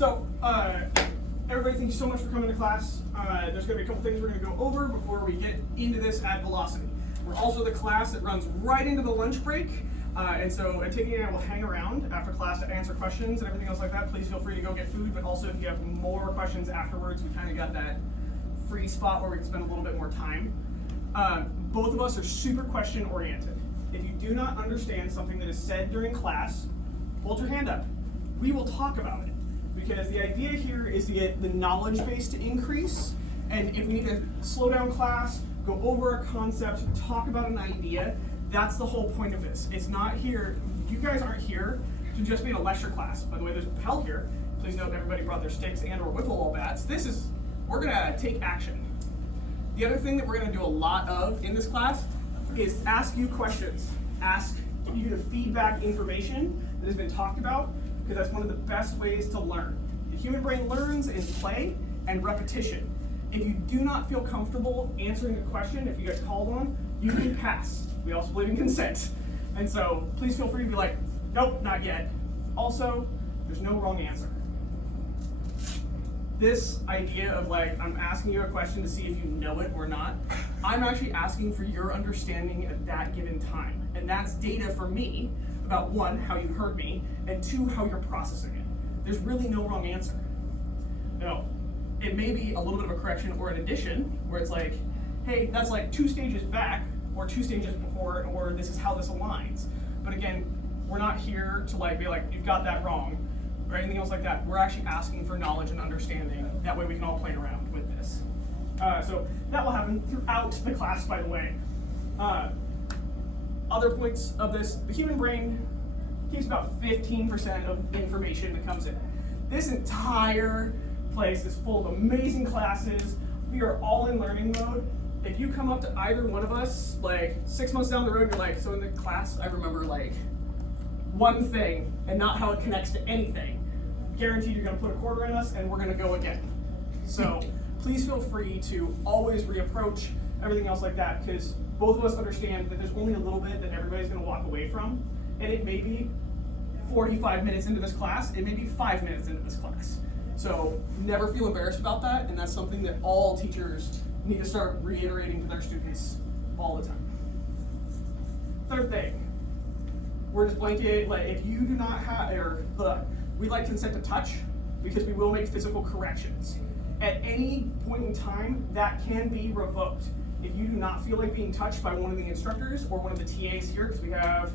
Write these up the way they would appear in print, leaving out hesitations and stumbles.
So, everybody, thank you so much for coming to class. There's going to be a couple things we're going to go over before we get into this at velocity. We're also the class that runs right into the lunch break. And so Antigone and I will hang around after class to answer questions and everything else like that. Please feel free to go get food, but also if you have more questions afterwards, we kind of got that free spot where we can spend a little bit more time. Both of us are super question oriented. If you do not understand something that is said during class, hold your hand up. We will talk about it. Because the idea here is to get the knowledge base to increase, and if we need to slow down class, go over a concept, talk about an idea, that's the whole point of this. It's not here, you guys aren't here to just be in a lecture class. By the way, there's a Pell here. Please note everybody brought their sticks and or wiffle ball bats. We're gonna take action. The other thing that we're gonna do a lot of in this class is ask you questions. Ask you to feedback information that has been talked about, because that's one of the best ways to learn. The human brain learns in play and repetition. If you do not feel comfortable answering the question, if you get called on, you can pass. We also believe in consent. And so please feel free to be like, nope, not yet. Also, there's no wrong answer. This idea of like, I'm asking you a question to see if you know it or not, I'm actually asking for your understanding at that given time. And that's data for me about one, how you heard me, and two, how you're processing it. There's really no wrong answer. No, it may be a little bit of a correction or an addition, where it's like, hey, that's like 2 stages back, or 2 stages before, or this is how this aligns. But again, we're not here to like be like, you've got that wrong, or anything else like that. We're actually asking for knowledge and understanding. That way we can all play around with this. So that will happen throughout the class, by the way. Other points of this, the human brain keeps about 15% of information that comes in. This entire place is full of amazing classes. We are all in learning mode. If you come up to either one of us, like 6 months down the road, you're like, so in the class, I remember like one thing and not how it connects to anything. Guaranteed you're gonna put a quarter in us and we're gonna go again. So please feel free to always reapproach, everything else like that, because both of us understand that there's only a little bit that everybody's gonna walk away from, and it may be 45 minutes into this class, it may be 5 minutes into this class. So never feel embarrassed about that, and that's something that all teachers need to start reiterating to their students all the time. Third thing, we're just blanket, like if you do not have, we like consent to touch, because we will make physical corrections. At any point in time, that can be revoked. If you do not feel like being touched by one of the instructors or one of the TAs here, because we have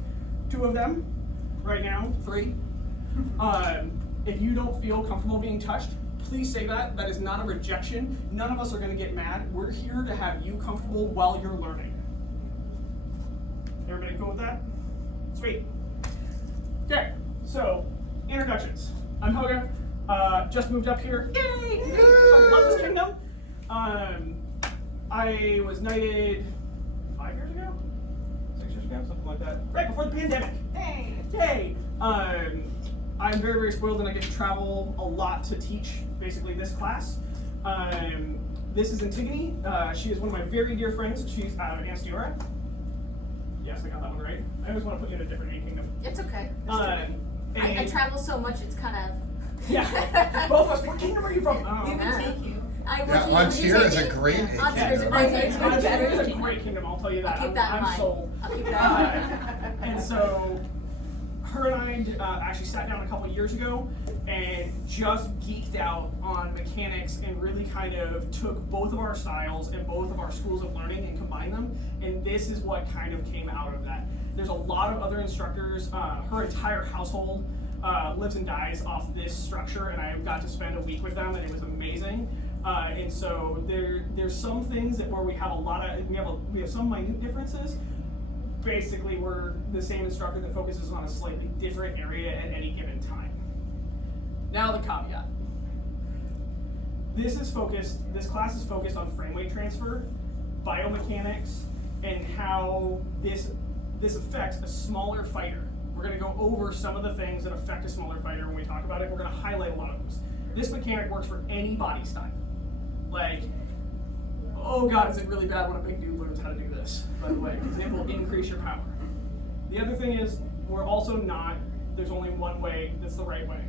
2 of them right now, 3. If you don't feel comfortable being touched, please say that. That is not a rejection. None of us are gonna get mad. We're here to have you comfortable while you're learning. Everybody cool with that? Sweet. Okay, so introductions. I'm Helga, just moved up here. Yay! I love this kingdom. I was knighted 5 years ago? 6 years ago? Something like that. Right before the pandemic. Hey! Yay! I'm very, very spoiled and I get to travel a lot to teach basically this class. This is Antigone. She is one of my very dear friends. She's out of Antigone. Yes, I got that one right. I always want to put you in a different kingdom. It's okay. I travel so much, it's kind of... Yeah, both of us. What kingdom are you from? We would take you. Ontario is a great kingdom. Ontario is a great kingdom, I'll tell you that. I'll keep that in mind. Sold. I'll keep that in mind. And so, her and I actually sat down a couple years ago and just geeked out on mechanics and really kind of took both of our styles and both of our schools of learning and combined them. And this is what kind of came out of that. There's a lot of other instructors. Her entire household lives and dies off this structure, and I got to spend a week with them, and it was amazing. And so there's some things that where we have a lot of we have some minute differences. Basically, we're the same instructor that focuses on a slightly different area at any given time. Now the caveat. This class is focused on frame weight transfer, biomechanics, and how this affects a smaller fighter. We're going to go over some of the things that affect a smaller fighter when we talk about it. We're going to highlight a lot of those. This mechanic works for any body style. Like, oh God, is it really bad when a big dude learns how to do this, by the way, because it will increase your power. The other thing is, we're also not, there's only one way that's the right way.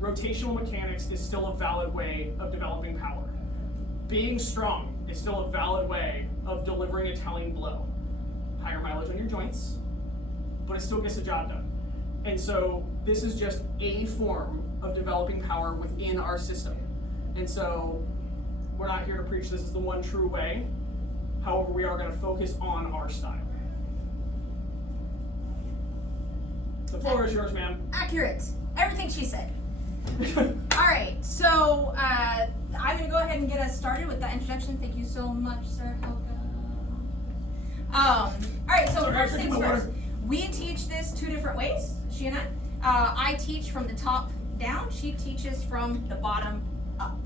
rotational mechanics is still a valid way of developing power. Being strong is still a valid way of delivering a telling blow. Higher mileage on your joints, but it still gets the job done. And so this is just a form of developing power within our system. And so we're not here to preach this is the one true way. However, we are going to focus on our style. The floor is yours, ma'am. Accurate. Everything she said. All right, so I'm going to go ahead and get us started with that introduction. Thank you so much, Sir Helga. All right, so first things first. We teach this 2 different ways, she and I. I teach from the top down. She teaches from the bottom up.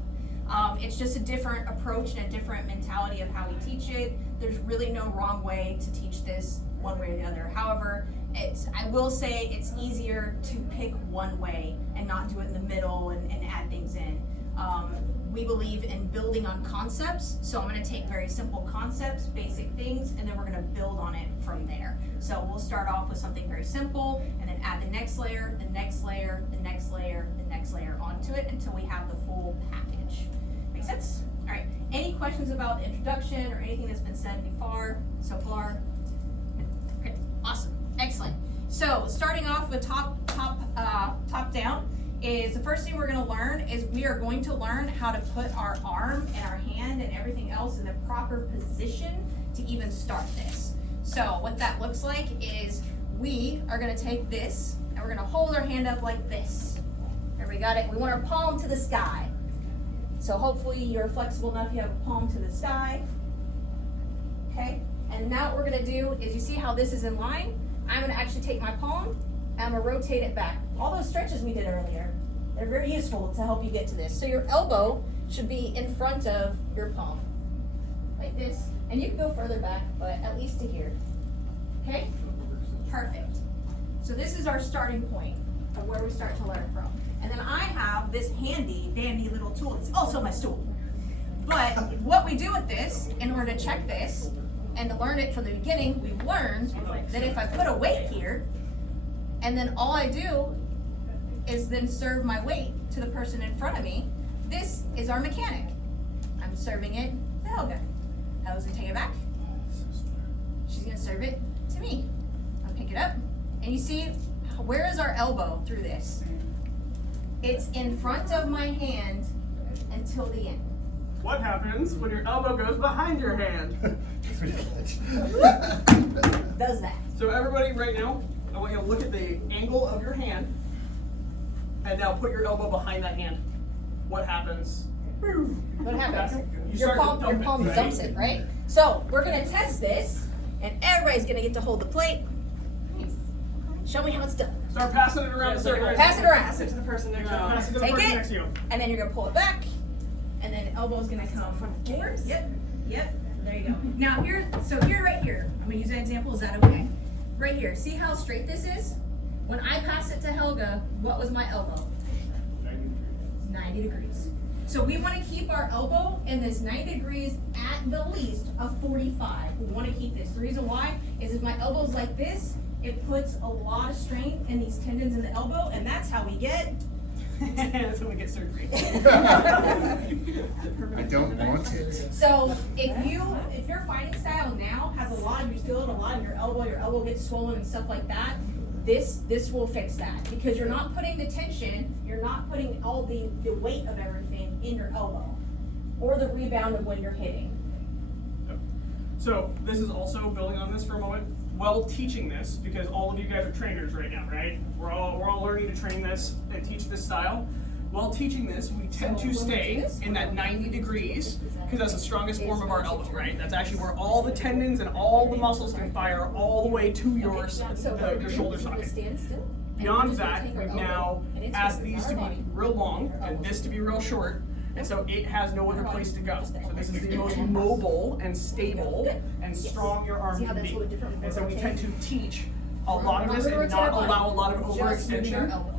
It's just a different approach and a different mentality of how we teach it. There's really no wrong way to teach this one way or the other. However, I will say it's easier to pick one way and not do it in the middle and add things in. We believe in building on concepts, so I'm going to take very simple concepts, basic things, and then we're going to build on it from there. So we'll start off with something very simple, and then add the next layer, the next layer, the next layer, the next layer onto it until we have the full package. Make sense? All right. Any questions about the introduction or anything that's been said so far? Okay. Awesome. Excellent. So starting off with top down is the first thing we're going to learn is we are going to learn how to put our arm and our hand and everything else in the proper position to even start this. So what that looks like is we are going to take this and we're going to hold our hand up like this. There, we got it. We want our palm to the sky. So hopefully you're flexible enough you have a palm to the sky. Okay, and now what we're going to do is you see how this is in line? I'm going to actually take my palm and I'm going to rotate it back. All those stretches we did earlier, they're very useful to help you get to this. So your elbow should be in front of your palm, like this. And you can go further back, but at least to here. Okay? Perfect. So this is our starting point of where we start to learn from. And then I have this handy dandy little tool. It's also my stool. But what we do with this, in order to check this, and to learn it from the beginning, we've learned that if I put a weight here, and then all I do is then serve my weight to the person in front of me, this is our mechanic. I'm serving it to Helga. Helga's gonna take it back. She's gonna serve it to me. I'll pick it up, and you see, where is our elbow through this? It's in front of my hand until the end. What happens when your elbow goes behind your hand? Does that. So everybody right now, I want you to look at the angle of your hand, and now put your elbow behind that hand. What happens? What happens? You Your start to palm dump it, right? dumps it, right? So we're gonna test this, and everybody's gonna get to hold the plate. Show me how it's done. Start passing it around the circle. Pass it around. Pass it to the person next to you. Pass it to the Take person it, next to you. and then you're gonna pull it back, and then elbow's gonna come forward. Yep. There you go. Now right here, I'm gonna use an example. Is that okay? Right here. See how straight this is? When I pass it to Helga, what was my elbow? 90 degrees. So we want to keep our elbow in this 90 degrees at the least of 45. We want to keep this. The reason why is if my elbow's like this, it puts a lot of strain in these tendons in the elbow, and that's how we get. That's when we get surgery. I don't want it. So if your fighting style now has a lot of, you feel it a lot in your elbow gets swollen and stuff like that, this will fix that, because you're not putting the tension, you're not putting all the weight of everything in your elbow, or the rebound of when you're hitting. So this is also building on this for a moment. While teaching this, because all of you guys are trainers right now, right? We're all learning to train this and teach this style. While teaching this, we tend to stay in that 90 degrees because that's the strongest form of our elbow, right? That's actually where all the tendons and all the muscles can fire all the way to your shoulder socket. Beyond that, we've now asked these to be real long and this to be real short, and so it has no other place to go. So this is the most mobile and stable and strong your arm can be. And so we tend to teach a lot of this and not allow a lot of overextension.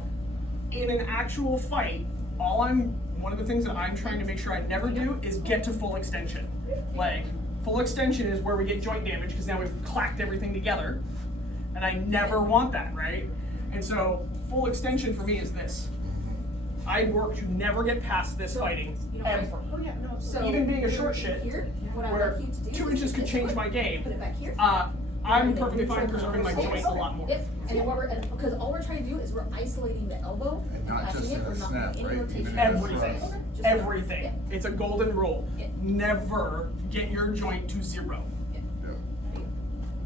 In an actual fight, one of the things that I'm trying to make sure I never do is get to full extension. Like, full extension is where we get joint damage because now we've clacked everything together, and I never want that, right? And so full extension for me is this. I work to never get past this fighting ever. Oh yeah, no. So Even being a short shit, here, what I'd where like you to do 2 is inches take could this change one, my game. Put it back here. I'm perfectly fine preserving my joint a lot more. Yep. And then because all we're trying to do is we're isolating the elbow, And not catching just it, in a we're not snap, doing any right? rotation. Even Everything. Just Everything. Yeah. It's a golden rule. Yeah. Never get your joint to 0. Yeah.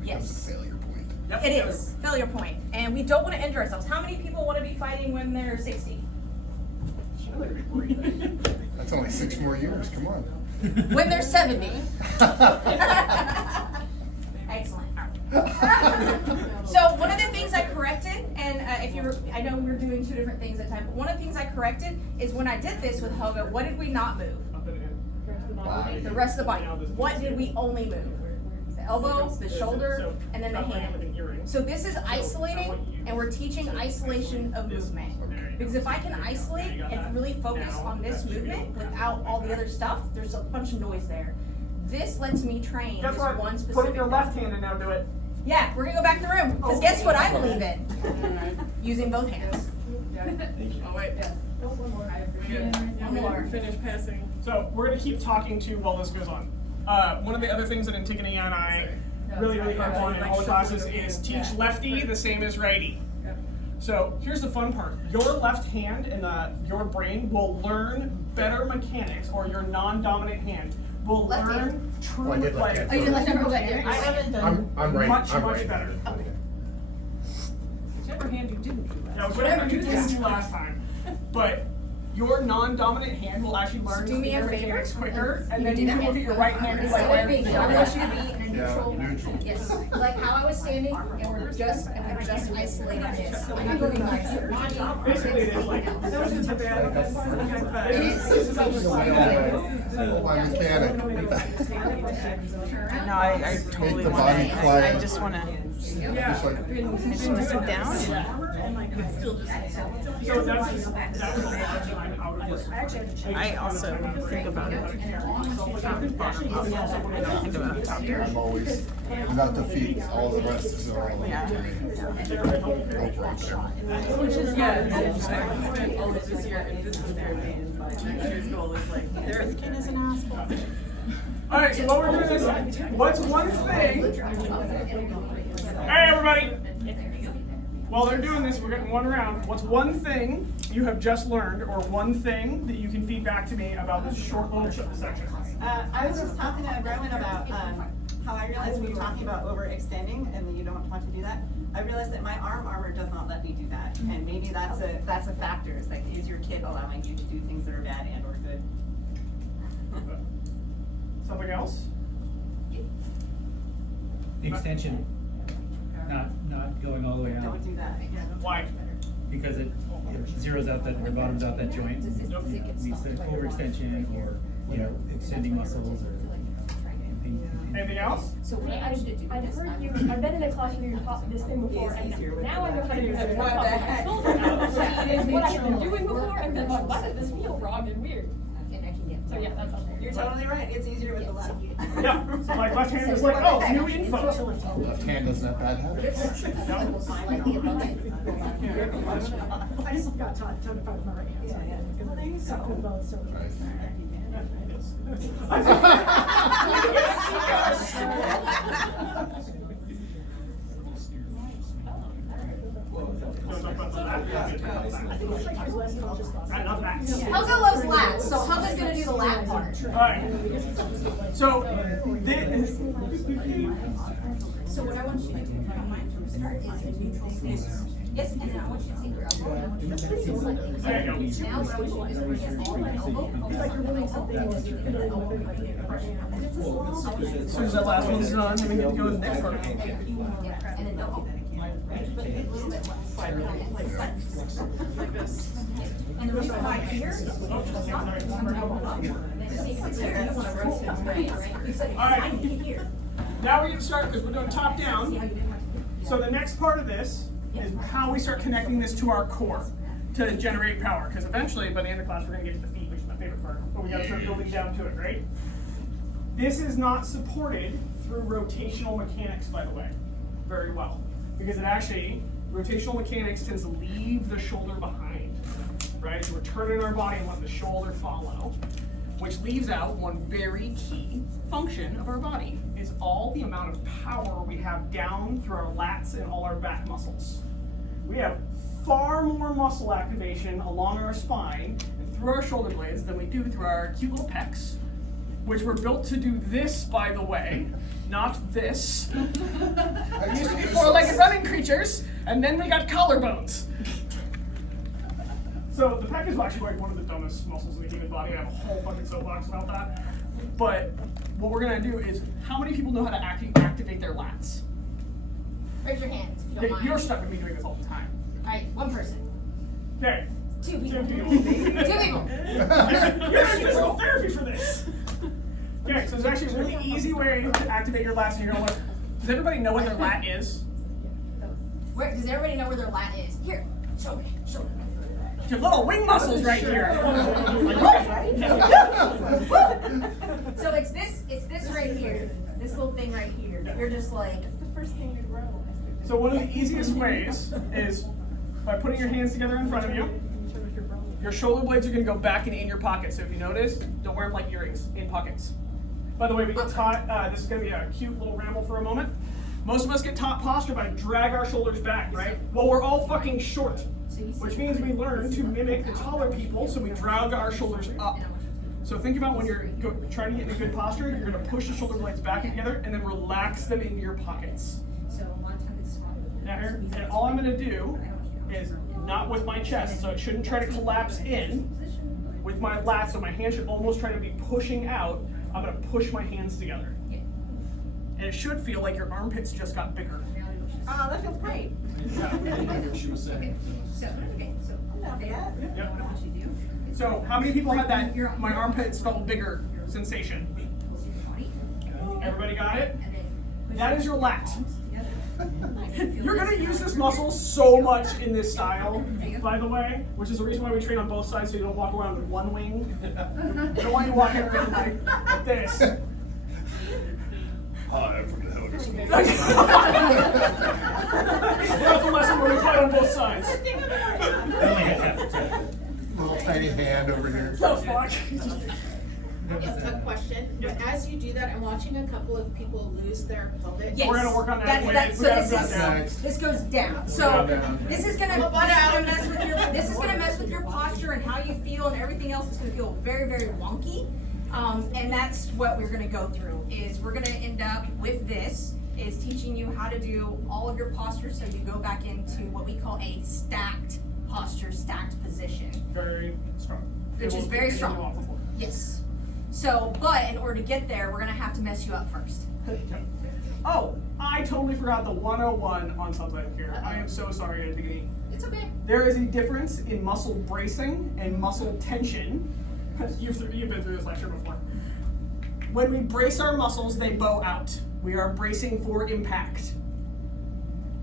Yes. Becomes a failure point. Yep. It is failure point, and we don't want to injure ourselves. How many people want to be fighting when they're 60? That's only 6 more years, come on. When they're 70? Excellent. So one of the things I corrected, and if you were, I know we were doing 2 different things at a time, but one of the things I corrected is when I did this with Helga, what did we not move? Body. The rest of the body. What did we only move? The elbow, the shoulder, and then the hand. So this is isolating, and we're teaching isolation of movement. Because if I can isolate and really focus on this movement without all the other stuff, there's a bunch of noise there. This lets me train Guess this what? one specific. Put it in your left hand and now do it. Yeah, we're gonna go back in the room. Because guess what I believe in? Using both hands. Oh wait. One more. Finish passing. So we're gonna keep talking to while this goes on. One of the other things that Antigone and I really harp on in all the classes is teach lefty the same as righty. So here's the fun part. Your left hand and your brain will learn better mechanics, or your non-dominant hand will Left learn hand. true Oh, I did left hand. Oh, you did left hand. Okay. I haven't done. I'm right. Much, I'm much right. better. Whichever hand you didn't do that. Yeah, whatever you did last time. But your non-dominant hand will actually learn Do me a your favor. mechanics quicker, and then do you that can look at your right hand and be like, Instead of where being, I want you to be in a Yeah, neutral. neutral. Yes, like how I was standing, and we're just isolating this. I'm not moving my body. Basically, it is like It is. My mechanic. No, I totally Make the want body to. quiet. I just want to. Just like, I just want to sit down. so that's how it works. I also think about it bottom up. I don't think about it top down. I'm always, not the feet, all the rest is all. Yeah. Which is, yeah, I spent all of this year in physical therapy, and my next year's goal is like, Their skin is an asshole. All right, so what we're doing is, what's one thing? Hey, everybody. While they're doing this, we're getting one round. What's one thing you have just learned, or one thing that you can feed back to me about this short little section? I was just talking to Rowan about how I realized when you're talking about overextending and that you don't want to do that. I realized that my arm armor does not let me do that, and maybe that's a factor. It's like, is your kit allowing you to do things that are bad and or good? Something else? The extension, not going all the way out, Don't do that. Why? because it zeroes out that, or bottoms out that joint, and leads to overextension, or, extending muscles, or anything. Anything else? So what I should do I've is heard you, I've been in a class where you taught this thing before, and now I know how to use it. What the heck? Is what I've been doing before, and then like, why does this feel wrong and weird? So yeah, that's all. You're totally right. It's easier with the left. Yeah. So my left hand is like, oh, new info. Left hand doesn't have bad habits. I just got taught to fight with my right hand, so yeah, because I suck with both, so. I think it's like there's less conscious thoughts. I love that. Helga loves lats, so Helga's gonna do the lat part. Alright. So, So what I want you to do, if you don't mind, from the start, is a neutral stance. Yes, and then I want you to take your elbow, and I want you to slightly. there you go. Now what I want you to do is bring your elbow. It's like you're doing something and you're fiddling with it, like, As soon as that last one's done, we get to go to the next part. And then don't. like this. And the reason why here is because your elbow up. See, if it's here, you want to rotate it, right? Because All right. I can get here. Now we're going to start, because we're doing top down. So the next part of this is how we start connecting this to our core to generate power. Because eventually, by the end of class, we're going to get to the feet, which is my favorite part. But we got to start building down to it, right? This is not supported through rotational mechanics, by the way, very well. Because it actually, rotational mechanics tends to leave the shoulder behind. right? So we're turning our body and letting the shoulder follow, which leaves out one very key function of our body, is all the amount of power we have down through our lats and all our back muscles. We have far more muscle activation along our spine and through our shoulder blades than we do through our cute little pecs, which were built to do this, by the way, not this. We used to be four-legged running creatures, and then we got collarbones. So the pec is actually like one of the dumbest muscles in the human body. I have a whole fucking soapbox about that. But what we're gonna do is, how many people know how to activate their lats? Raise your hands if you don't mind. You're stuck with me doing this all the time. Alright, one person. Okay. Two people. Two people. Two people. You're in physical therapy for this. Okay, so there's actually a really easy way to activate your lats, and you're gonna look. Does everybody know what their lat is? Where does everybody know where their lat is? Here, show me, show me. Your little wing muscles right here. So it's this right here. This little thing right here. You're just like The first thing to grow. So one of the easiest ways is by putting your hands together in front of you. Your shoulder blades are going to go back and in your pocket. So if you notice, don't wear them like earrings, in pockets. By the way, we get taught, this is going to be a cute little ramble for a moment. Most of us get taught posture by drag our shoulders back, right? Well, we're all fucking short, which means we learn to mimic the taller people, so we drag our shoulders up. So think about when you're trying to get in a good posture, you're going to push the shoulder blades back together and then relax them into your pockets. Now here, and all I'm going to do is not with my chest, so it shouldn't try to collapse in. With my lats, so my hand should almost try to be pushing out. I'm going to push my hands together. And it should feel like your armpits just got bigger. Oh, that feels great. So how many people had that my armpits felt bigger sensation? Everybody got it? That is your lat. You're going to use this muscle so much in this style, by the way, which is the reason why we train on both sides, so you don't walk around with one wing. I don't want you walking around like this. Hi, I'm from the Helga school. That's the lesson where we fight on both sides. Little tiny hand over here. The fuck? A question, but as you do that, I'm watching a couple of people lose their pelvic. Yes. We're gonna work on that. So this goes down. So down. this is gonna mess with your posture and how you feel and everything else. It's gonna feel very, very wonky. And that's what we're gonna go through. Is we're gonna end up with this is teaching you how to do all of your posture, so you go back into what we call a stacked posture, stacked position. Very strong. Which is very strong. Yes. So, but in order to get there, we're gonna have to mess you up first. Oh, I totally forgot the 101 on something here. I am so sorry, Antigone. It's okay. There is a difference in muscle bracing and muscle tension. You've been through this lecture before. When we brace our muscles, they bow out. We are bracing for impact.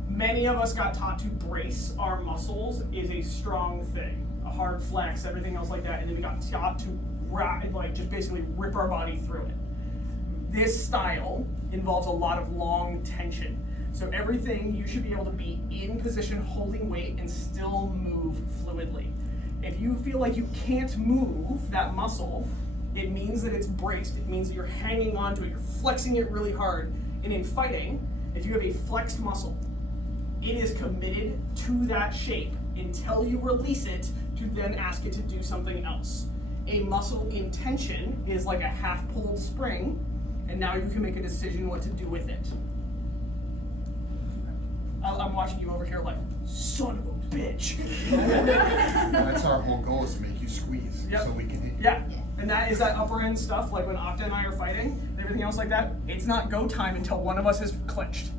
Many of us got taught to brace our muscles is a strong thing. A hard flex, everything else like that, and then we got taught to just basically rip our body through it. This style involves a lot of long tension. So everything, you should be able to be in position holding weight and still move fluidly. If you feel like you can't move that muscle, it means that it's braced. It means that you're hanging onto it. You're flexing it really hard. And in fighting, if you have a flexed muscle, it is committed to that shape until you release it to then ask it to do something else. A muscle in tension is like a half-pulled spring, and now you can make a decision what to do with it. I'm watching you over here like, son of a bitch. That's our whole goal, is to make you squeeze, so we can hit you. Yeah, and that is that upper end stuff, like when Octa and I are fighting, and everything else like that, it's not go time until one of us is clinched.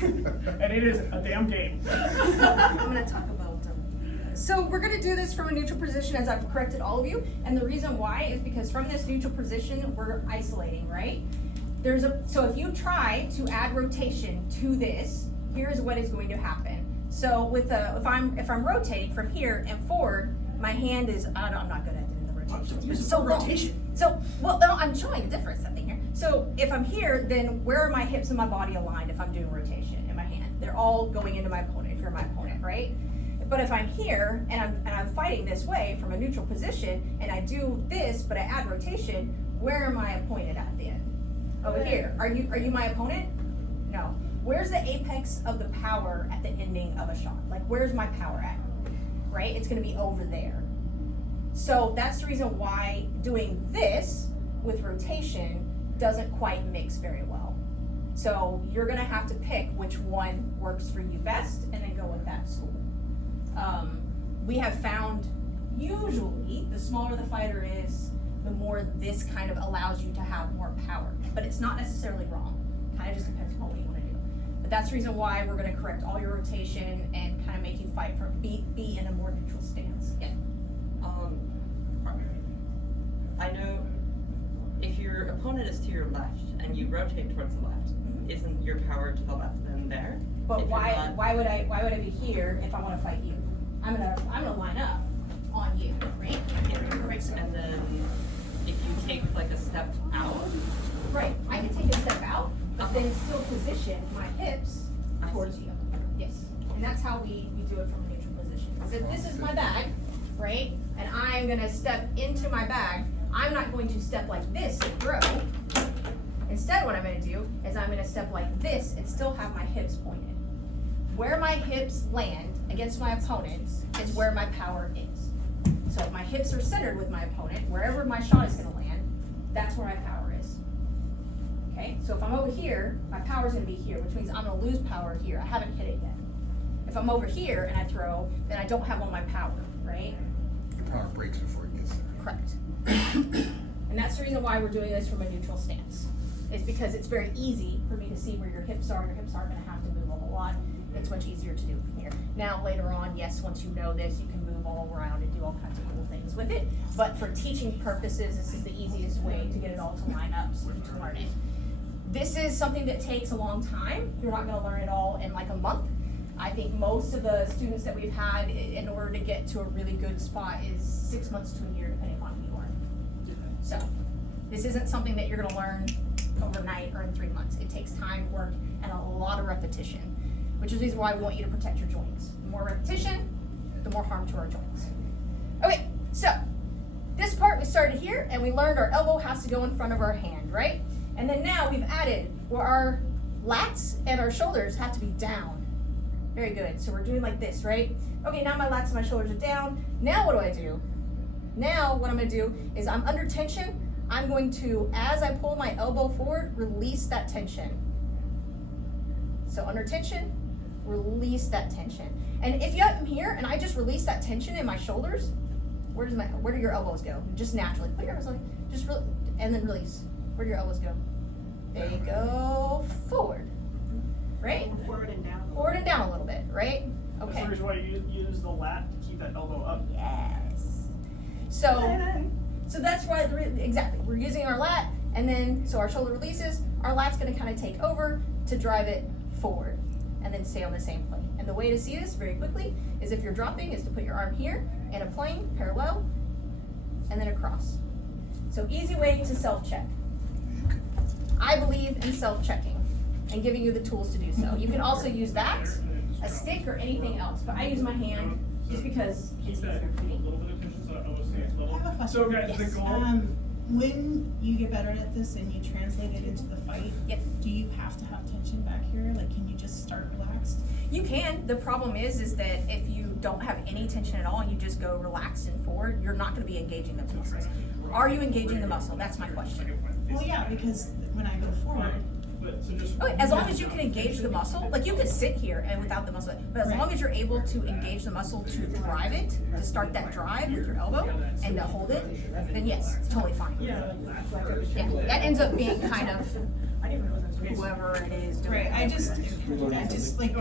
And it is a damn game. I'm gonna talk about so we're gonna do this from a neutral position, as I've corrected all of you, and the reason why is because from this neutral position we're isolating, right? So if you try to add rotation to this, here's what is going to happen. So with if I'm rotating from here and forward, my hand is I'm not good at doing the rotation. Use So rotation. So well, no, I'm showing a difference, I think here. So if I'm here, then where are my hips and my body aligned if I'm doing rotation in my hand? They're all going into my opponent, if you're my opponent, right? But if I'm here and I'm fighting this way from a neutral position and I do this, but I add rotation, where am I pointed at then? Over here. Are you my opponent? No. Where's the apex of the power at the ending of a shot? Like, where's my power at? Right? It's going to be over there. So that's the reason why doing this with rotation doesn't quite mix very well. So you're going to have to pick which one works for you best and then go with that school. We have found usually the smaller the fighter is, the more this kind of allows you to have more power. But it's not necessarily wrong. Kind of just depends on what you want to do. But that's the reason why we're going to correct all your rotation and kind of make you fight from be in a more neutral stance. Yeah. I know if your opponent is to your left and you rotate towards the left, isn't your power to the left then there? But why would I be here if I want to fight you? I'm gonna line up on you, right? And then if you take like a step out. Right. I can take a step out, but then still position my hips towards you. Yes. And that's how we do it from a neutral position. So this is my bag, right? And I'm gonna step into my bag. I'm not going to step like this and throw. Instead, what I'm gonna do is I'm gonna step like this and still have my hips pointed. Where my hips land against my opponent is where my power is. So if my hips are centered with my opponent, wherever my shot is gonna land, that's where my power is. Okay, so if I'm over here, my power is gonna be here, which means I'm gonna lose power here. I haven't hit it yet. If I'm over here and I throw, then I don't have all my power, right? Your power breaks before it gets there. Correct. And that's the reason why we're doing this from a neutral stance. It's because it's very easy for me to see where your hips are. Your hips aren't gonna have to move a whole lot. It's much easier to do from here. Now, later on, yes, once you know this, you can move all around and do all kinds of cool things with it. But for teaching purposes, this is the easiest way to get it all to line up so you can learn it. This is something that takes a long time. You're not gonna learn it all in like a month. I think most of the students that we've had, in order to get to a really good spot, is 6 months to a year, depending on who you are. So, this isn't something that you're gonna learn overnight or in 3 months. It takes time, work, and a lot of repetition, which is the reason why we want you to protect your joints. The more repetition, the more harm to our joints. Okay, so this part we started here, and we learned our elbow has to go in front of our hand, right? And then now we've added where our lats and our shoulders have to be down. Very good. So we're doing like this, right? Okay, now my lats and my shoulders are down. Now what do? Now what I'm going to do is I'm under tension. I'm going to, as I pull my elbow forward, release that tension. So under tension, release that tension. And if you have them here and I just release that tension in my shoulders, where do your elbows go? Just naturally. Put your elbows on, and then release. Where do your elbows go? There you go. Forward. Right? Forward and down. Forward and down a little bit, right? That's Okay. the reason why you use the lat to keep that elbow up. Yes. So that's why, exactly. We're using our lat, and then, so our shoulder releases, our lat's gonna kind of take over to drive it forward, and then stay on the same plane. And the way to see this very quickly is if you're dropping, is to put your arm here in a plane, parallel, and then across. So easy way to self-check. I believe in self-checking and giving you the tools to do so. You can also use that, a stick, or anything else, but I use my hand just because it's easier for me. I have a question. So guys, the goal. When you get better at this and you translate it into the fight, Yep. do you have to have tension back here? Like, can you just start relaxed? You can. The problem is that if you don't have any tension at all and you just go relaxed and forward, you're not going to be engaging those muscles. Are you engaging the muscle? That's my question. Well, yeah, because when I go forward, Okay, as long as you can engage the muscle, like you could sit here and without the muscle, but as long as you're able to engage the muscle to drive it, to start that drive with your elbow and to hold it, then yes, it's totally fine. Yeah, that ends up being kind of whoever it is doing right? I it. just like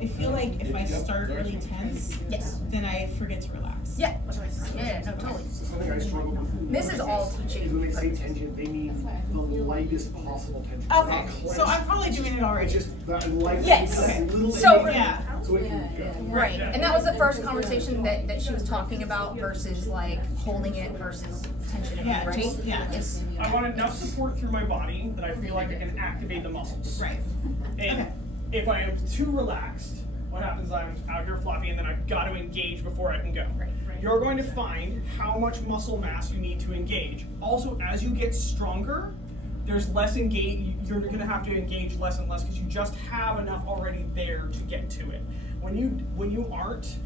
I feel like if I start really tense, Yes. then I forget to relax. Yeah, no, totally. Something I struggle with. This is all Is when teaching. they say tension, they mean the lightest possible tension. Okay, Not clenched. so I'm probably doing it It's already. just that light. Yes. A little So- bit, Yeah. So it can go. Right, and that was the first conversation that she was talking about versus like holding it versus tensioning, Yeah, right? just- yeah. Yes. I want enough support through my body that I feel like I can activate the muscles. Right. And Okay. if I am too relaxed, what happens is I'm out here floppy and then I've got to engage before I can go. Right. You're going to find how much muscle mass you need to engage. Also, as you get stronger, there's less engage. You're going to have to engage less and less because you just have enough already there to get to it. When you aren't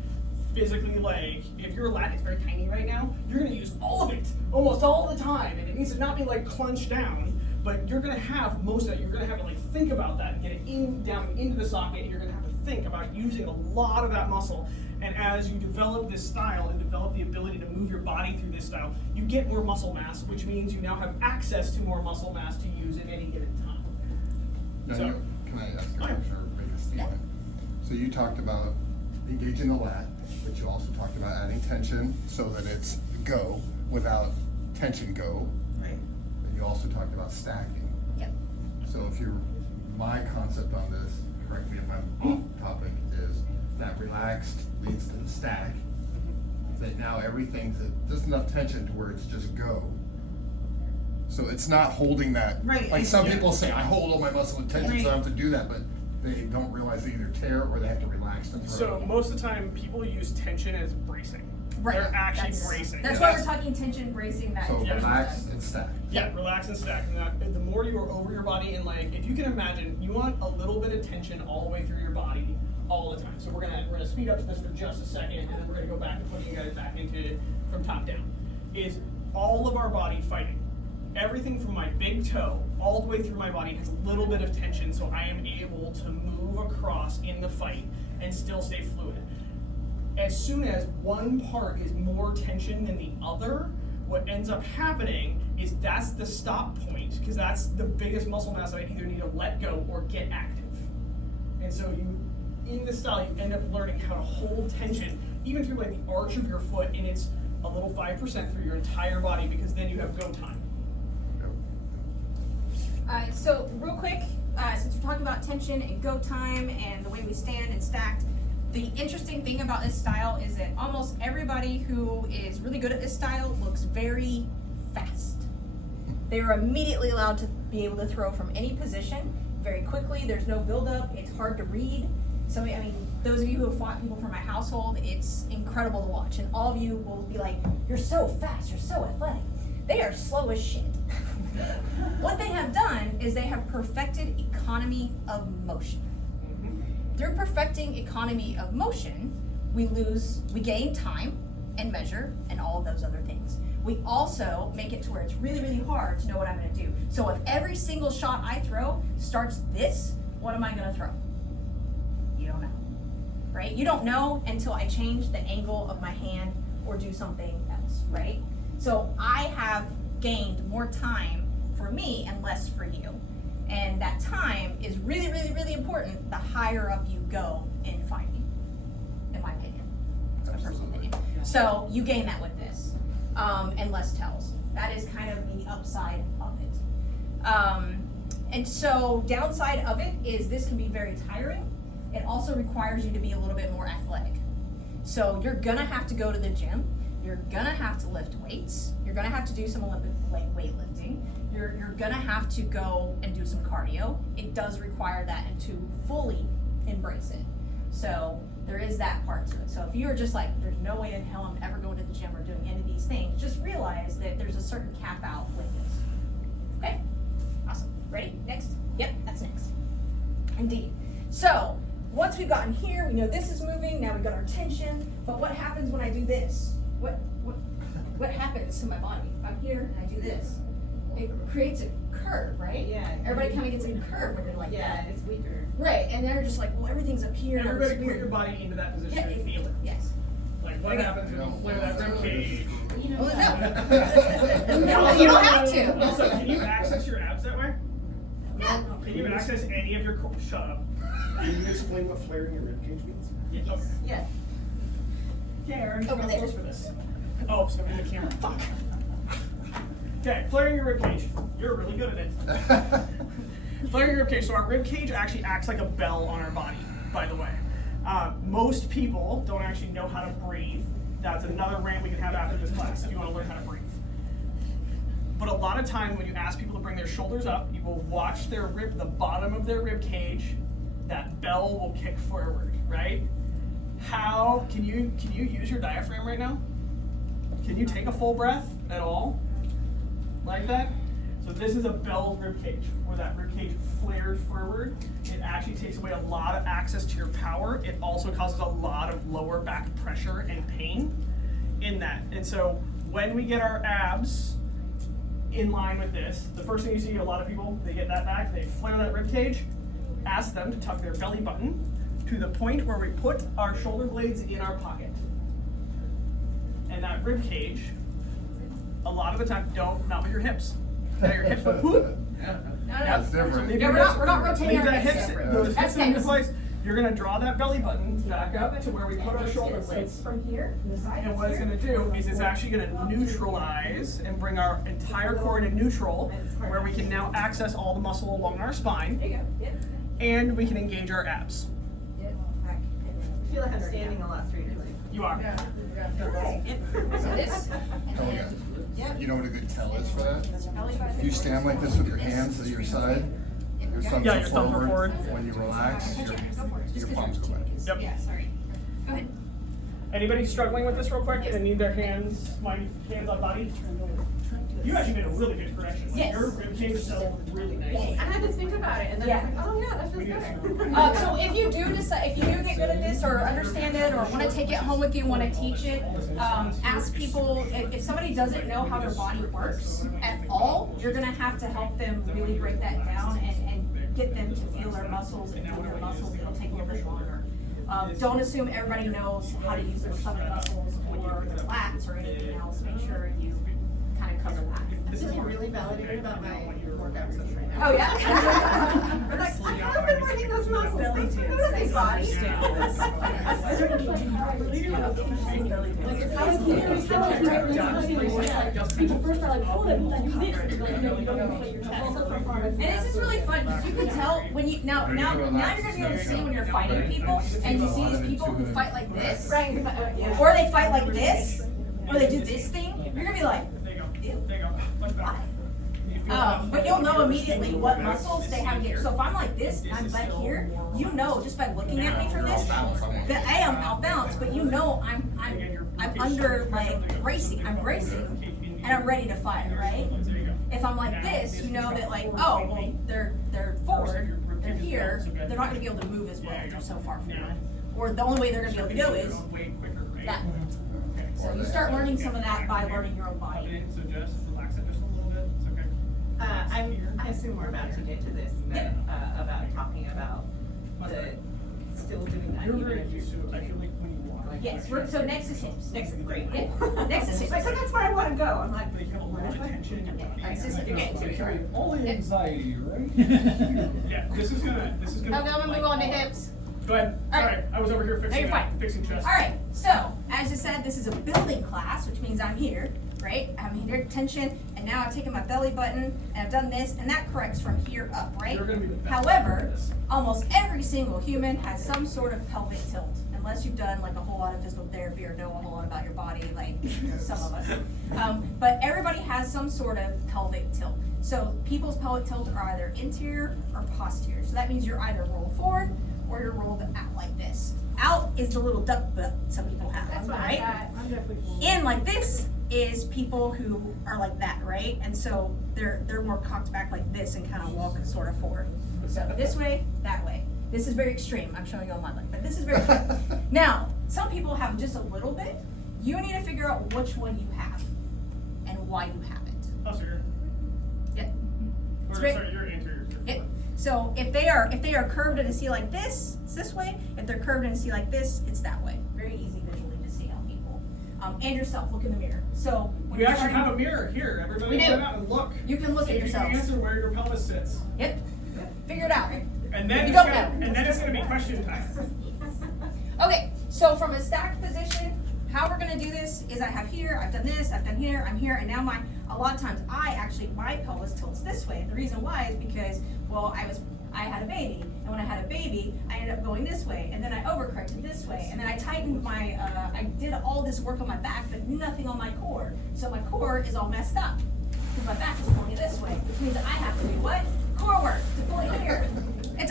physically, like, if your lat is very tiny right now, you're going to use all of it almost all the time, and it needs to not be like clenched down, but you're going to have most of it. You're going to have to like think about that and get it down into the socket, and you're going to have to think about using a lot of that muscle. And as you develop this style and develop the ability to move your body through this style, you get more muscle mass, which means you now have access to more muscle mass to use at any given time. Now, So, can I ask a question or make a statement? So you talked about engaging the lat, but you also talked about adding tension so that it's go without tension go. Right. And you also talked about stacking. Yep. So my concept on this, correct me if I'm off topic, is that relaxed leads to the stack. That now everything's there's enough tension to where it's just go. So it's not holding that. Right. Like some people say, I hold all my muscle and tension, so I Right. have to do that, but they don't realize they either tear or they have to relax them. So most of the time, people use tension as bracing. Right. They're actually That's- bracing. That's And why we're talking tension, bracing, that. So Yeah. relax and stack. Yeah, relax and stack. And the more you are over your body, and like, if you can imagine, you want a little bit of tension all the way through your body all the time. So we're gonna speed up to this for just a second, and then we're gonna go back and put you guys back into from top down. Is all of our body fighting? Everything from my big toe all the way through my body has a little bit of tension, so I am able to move across in the fight and still stay fluid. As soon as one part is more tension than the other, what ends up happening is that's the stop point, because that's the biggest muscle mass that I either need to let go or get active. And so in this style, you end up learning how to hold tension, even through like the arch of your foot, and it's a little 5% through your entire body, because then you have go time. So real quick, since we're talking about tension and go time and the way we stand and stacked, the interesting thing about this style is that almost everybody who is really good at this style looks very fast. They are immediately allowed to be able to throw from any position very quickly. There's no buildup. It's hard to read. So, I mean, those of you who have fought people from my household, it's incredible to watch. And all of you will be like, you're so fast, you're so athletic. They are slow as shit. What they have done is they have perfected economy of motion. Through perfecting economy of motion, we gain time and measure and all of those other things. We also make it to where it's really, really hard to know what I'm gonna do. So if every single shot I throw starts this, what am I gonna throw? You don't know, right? You don't know until I change the angle of my hand or do something else, right? So I have gained more time for me and less for you. And that time is really, really, really important the higher up you go in fighting, in my opinion. That's my personal opinion. So you gain that with this, and less tells. That is kind of the upside of it. And so downside of it is this can be very tiring. It also requires you to be a little bit more athletic. So you're gonna have to go to the gym. You're gonna have to lift weights. You're gonna have to do some Olympic weightlifting. You're gonna have to go and do some cardio. It does require that, and to fully embrace it. So there is that part to it. So if you're just like, there's no way in hell I'm ever going to the gym or doing any of these things, just realize that there's a certain cap out with this. Okay? Awesome. Ready? Next? Yep, that's next. Indeed. So once we've gotten here, we know this is moving, now we've got our tension, but what happens when I do this? What happens to my body? If I'm here and I do this, it creates a curve, right? Yeah. Everybody kind of gets a curve when they're like Yeah, that. it's weaker. Right, and they're just like, well, everything's up here. and Everybody it's put weird. your body into that position Yeah, and feel it. Yes. Like what happens when you flare that rib cage? You know Well, that. No, you don't have to. Also, can you access your abs that way? Yeah. Can you access any of your shut up? Can you explain what flaring your ribcage means? Yes. Yes. Okay, I'm just Over gonna there. close for this. Oh, so in the camera. Fuck. Okay, flaring your rib cage. You're really good at it. Flaring your rib cage. So our rib cage actually acts like a bell on our body, by the way. Most people don't actually know how to breathe. That's another rant we can have after this class if you want to learn how to breathe. But a lot of time when you ask people to bring their shoulders up, you will watch the bottom of their rib cage, that bell will kick forward. right? How can you use your diaphragm right now? Can you take a full breath at all? Like that? So this is a belled rib cage, where that rib cage flares forward. It actually takes away a lot of access to your power. It also causes a lot of lower back pressure and pain in that. And so when we get our abs in line with this, the first thing you see, a lot of people, they get that back, they flare that rib cage. Ask them to tuck their belly button to the point where we put our shoulder blades in our pocket. And that rib cage, a lot of the time, not with your hips. Now your hips go whoop. That's different. Yeah, we're not rotating our hips. Those That's hips in next. place. You're gonna draw that belly button back up to where we put our shoulder blades. From here, from the side. And what it's gonna do is it's actually gonna neutralize and bring our entire core into neutral, where we can now access all the muscle along our spine, There you go. Yep. and we can engage our abs. Yep. Back. I feel like I'm standing a lot straighter. You are. So this. Helga, Yep. you know what a good tell is for that? Belly button. If you stand like this with your hands to your side, your thumbs Yeah, are your thumbs are forward. When you relax, your palms go back. Yep. Yeah, sorry. Go ahead. Anybody struggling with this real quick and need their hands, my hands on body? You actually made a really good correction. Yes. Your rib cage felt really nice. I had to think about it, and then I was like, oh yeah, that feels better. So if you do decide, if you do get good at this or understand it or want to take it home with you and want to teach it, ask people, if somebody doesn't know how their body works at all, you're going to have to help them really break that down and get them to feel their muscles and know their muscles. It'll take a little bit longer. Don't assume everybody knows how to use their stomach muscles or their lats or anything else. Make sure you kind of cover that. This is really validated about my workout routine right now. Oh yeah? But like, I've been working those muscles. What is these bodies? People first are like, oh, then do this. You don't inflate your chest. And this is really fun because you can tell when you now you're gonna be able to see when you're fighting people and you see these people who fight like this, right? Or they fight like this, or they do this thing. You're gonna be like, ew, why? But you'll know immediately what muscles they have here. So if I'm like this, and I'm back here, you know just by looking at me from this that I am off balance. But you know I'm under like bracing. I'm bracing, and I'm ready to fight, right? If I'm like this, you know that like, oh, well, they're forward, they're here, they're not gonna be able to move as well, they're so far forward. Or the only way they're gonna be able to go is that way. So you start learning some of that by learning your own body. So just relax it just a little bit. It's okay. I assume we're about to get to this, about talking about the still doing that. You're even very if used to it. I feel like when you walk. Yes, so next is hips. Next is great. Yeah. Next is hips. Like, that's where I want to go. I'm like, You have a lot of tension in your body. Next is hips. Only anxiety, right? Yeah, this is gonna. Okay, I'm gonna move on to hips. Go ahead. All right. Sorry, I was over here No, you're fine. fixing chest. All right, so as I said, this is a building class, which means I'm here, right? I'm here tension, and now I've taken my belly button, and I've done this, and that corrects from here up, right? You're gonna be the best However, at this. almost every single human has some sort of pelvic tilt, unless you've done like a whole lot of physical therapy or know a whole lot about your body, like some of us. But everybody has some sort of pelvic tilt. So people's pelvic tilt are either interior or posterior. So that means you're either rolled forward or you're rolled out like this. Out is the little duck butt some people have, That's what right? I'm definitely full. In like this is people who are like that, right? And so they're more cocked back like this and kind of walk sort of forward. So this way, that way. This is very extreme. I'm showing you on my leg, but this is very extreme. Now, some people have just a little bit. You need to figure out which one you have and why you have it. Posterior. Yeah. Or It's very- sorry, you're anterior. It, so if they are curved in a C like this, it's this way. If they're curved in a C like this, it's that way. Very easy visually to see how people. And yourself, look in the mirror. So when We you're actually starting- have a mirror here. Everybody We do. come out and look. You can look See at if you can yourselves. answer where your pelvis sits. Yep. Figure it out. And then If you it's don't gonna, know. and then it's gonna be question time. Okay, so from a stacked position, how we're gonna do this is I have here, I've done this, I've done here, I'm here, and now a lot of times my pelvis tilts this way. And the reason why is because, well, I had a baby, and when I had a baby, I ended up going this way, and then I overcorrected this way, and then I tightened I did all this work on my back, but nothing on my core. So my core is all messed up, because my back is pulling it this way, which means that I have to do what? Core work to pull it here. It's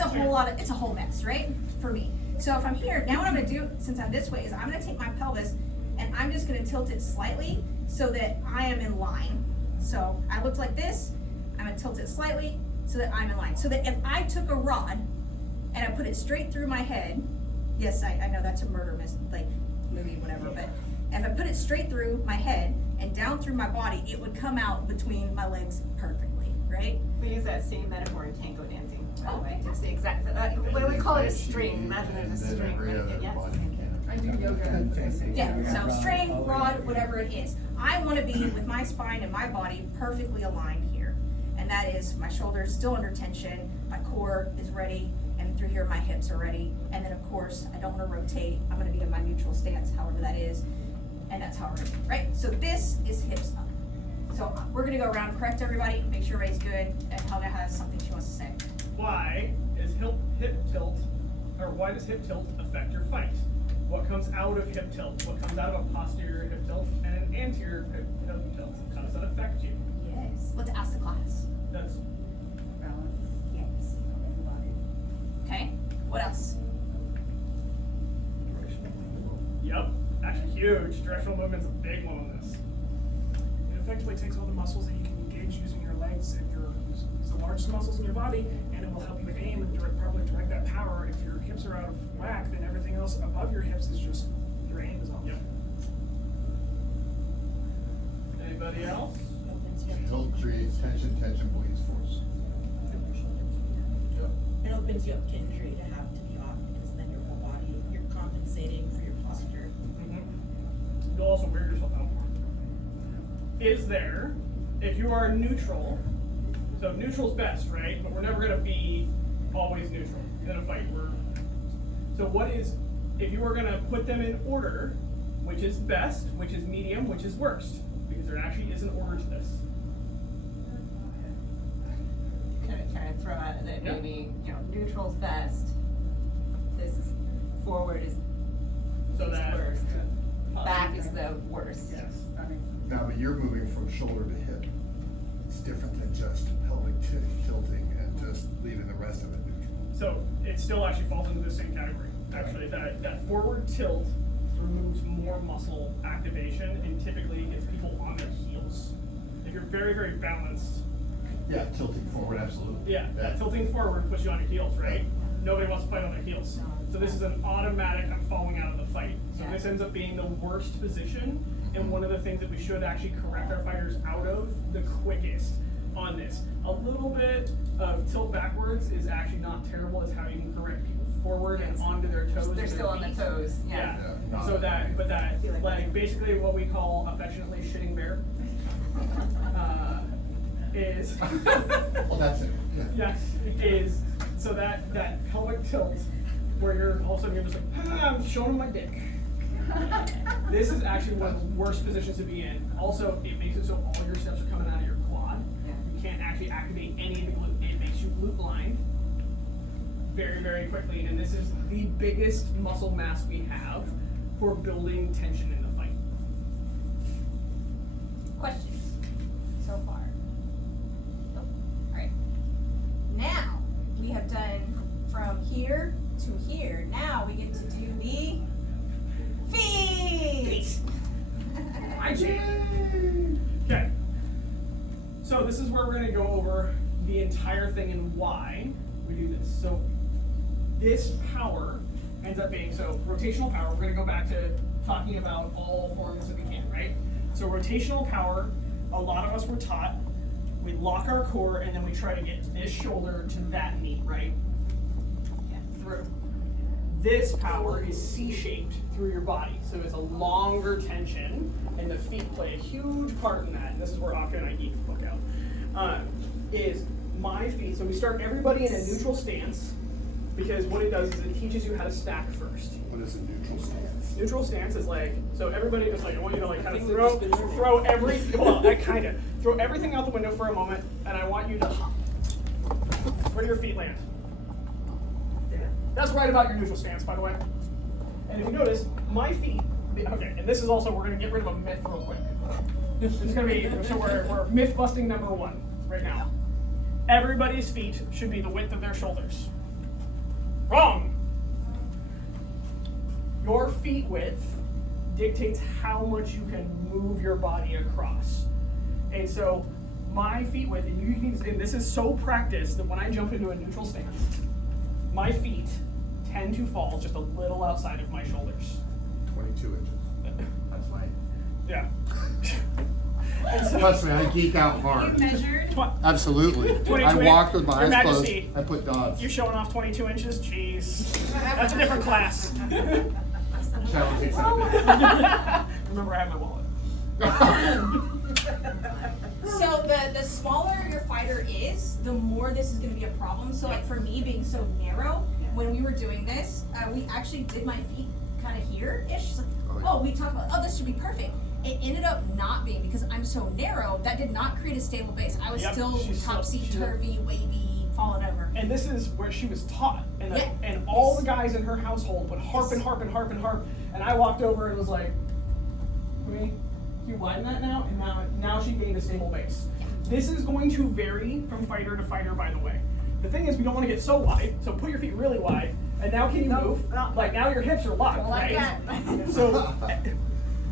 a whole mess, right? For me. So if I'm here, now what I'm gonna do, since I'm this way, is I'm gonna take my pelvis and I'm just gonna tilt it slightly so that I am in line. So I looked like this, I'm gonna tilt it slightly so that I'm in line. So that if I took a rod and I put it straight through my head, yes, I know that's a murder movie, whatever, but if I put it straight through my head and down through my body, it would come out between my legs perfectly, right? We use that same metaphor in tango dancing, by the Oh, way. It's the exact, what do we call it, a string? Imagine there's a string, right? Yeah, it's the same thing. I do yoga. Yeah, so string, rod, whatever it is. I want to be with my spine and my body perfectly aligned here. And that is my shoulders still under tension, my core is ready, and through here my hips are ready. And then of course, I don't want to rotate. I'm going to be in my neutral stance, however that is. And that's how we're going to be, right? So this is hips up. So we're going to go around, correct everybody, make sure everybody's good. And Helga has something she wants to say. Why is hip tilt, or why does hip tilt affect your fight? What comes out of hip tilt? What comes out of a posterior hip tilt and an anterior hip tilt? How does that affect you? Yes. Let's ask the class. That's Balance. Yes. Okay. What else? Yep. Actually huge. Directional movement's a big one on this. It effectively takes all the muscles that you can engage using your legs and it's the largest muscles in your body, and it will help you aim and properly direct that power. If your hips are out of whack, then everything else above your hips is just, your aim is off. Yep. Anybody else? Tilt creates tension, tension bleeds force. It opens you up to injury to have to be off because then your whole body, you're compensating for your posture. You'll also wear yourself out more. Is there, if you are neutral, so neutral's best, right? But we're never gonna be always neutral in a fight. So what is, if you are gonna put them in order, which is best, which is medium, which is worst? Because there actually is an order to this. Can I throw out that Yeah. maybe, neutral's best, this is, forward is So least that worst, back is the worst. Yes. Now, but you're moving from shoulder to hip. It's different than just pelvic tilting and just leaving the rest of it neutral. So it still actually falls into the same category. Actually, that forward tilt removes more muscle activation and typically gets people on their heels. If you're very, very balanced, Yeah, tilting forward, absolutely. yeah, that tilting forward puts you on your heels, right? Nobody wants to fight on their heels. So this is an automatic, I'm falling out of the fight. So this ends up being the worst position, and one of the things that we should actually correct our fighters out of the quickest on this. A little bit of tilt backwards is actually not terrible. It's how you can correct people forward and onto their toes. They're and still on their the feet. toes, yeah. Yeah. So like basically what we call affectionately shitting bear is Well, that's it. yes, is so that pelvic tilt where you're all of a sudden you're just like, I'm showing my dick. This is actually one of the worst positions to be in. Also, it makes it so all your steps are coming out of your quad. You can't actually activate any of the glute. It makes you glute blind very, very quickly. And this is the biggest muscle mass we have for building tension in the fight. Questions so far? Nope. All right. Now we have done from here to here. Now we get to do the feet. Okay. So this is where we're going to go over the entire thing and why we do this. So this power ends up being, so rotational power, we're going to go back to talking about all forms that we can, right? So rotational power, a lot of us were taught, we lock our core and then we try to get this shoulder to that knee, right? Through. This power is C-shaped through your body, so it's a longer tension, and the feet play a huge part in that. And this is where Akka and I geek the fuck out. Is my feet, so we start everybody in a neutral stance, because what it does is it teaches you how to stack first. What is a neutral stance? Neutral stance is like, so everybody just like, I want you to like kind of throw everything, well, I kind of, throw everything out the window for a moment, and I want you to hop. Where do your feet land? That's right about your neutral stance, by the way. And if you notice, my feet, okay, and this is also, we're gonna get rid of a myth real quick. This is gonna be, so we're myth busting number 1 right now. Everybody's feet should be the width of their shoulders. Wrong. your feet width dictates how much you can move your body across. And so my feet width, and this is so practiced that when I jump into a neutral stance, my feet tend to fall just a little outside of my shoulders. 22 inches. That's fine. Yeah. Trust me, I geek out hard. You measured? Absolutely. 22 I walked with my Your eyes closed. Majesty, I put dots. You're showing off 22 inches? Jeez. That's a different class. Challenge accepted. Remember, I have my wallet. So the smaller your fighter is, the more this is going to be a problem. So like for me being so narrow, when we were doing this, we actually did my feet kind of here-ish. Like, oh, we talked about, oh, this should be perfect. It ended up not being because I'm so narrow, that did not create a stable base. I was still topsy-turvy, wavy, falling over. And this is where she was taught. And, Yeah. and all the guys in her household would harp and harp and harp and harp. And I walked over and was like, can you widen that now? And now she gained a stable base. This is going to vary from fighter to fighter, by the way. The thing is, we don't want to get so wide, so put your feet really wide. And now can you move? Like now your hips are locked, Like right? that. So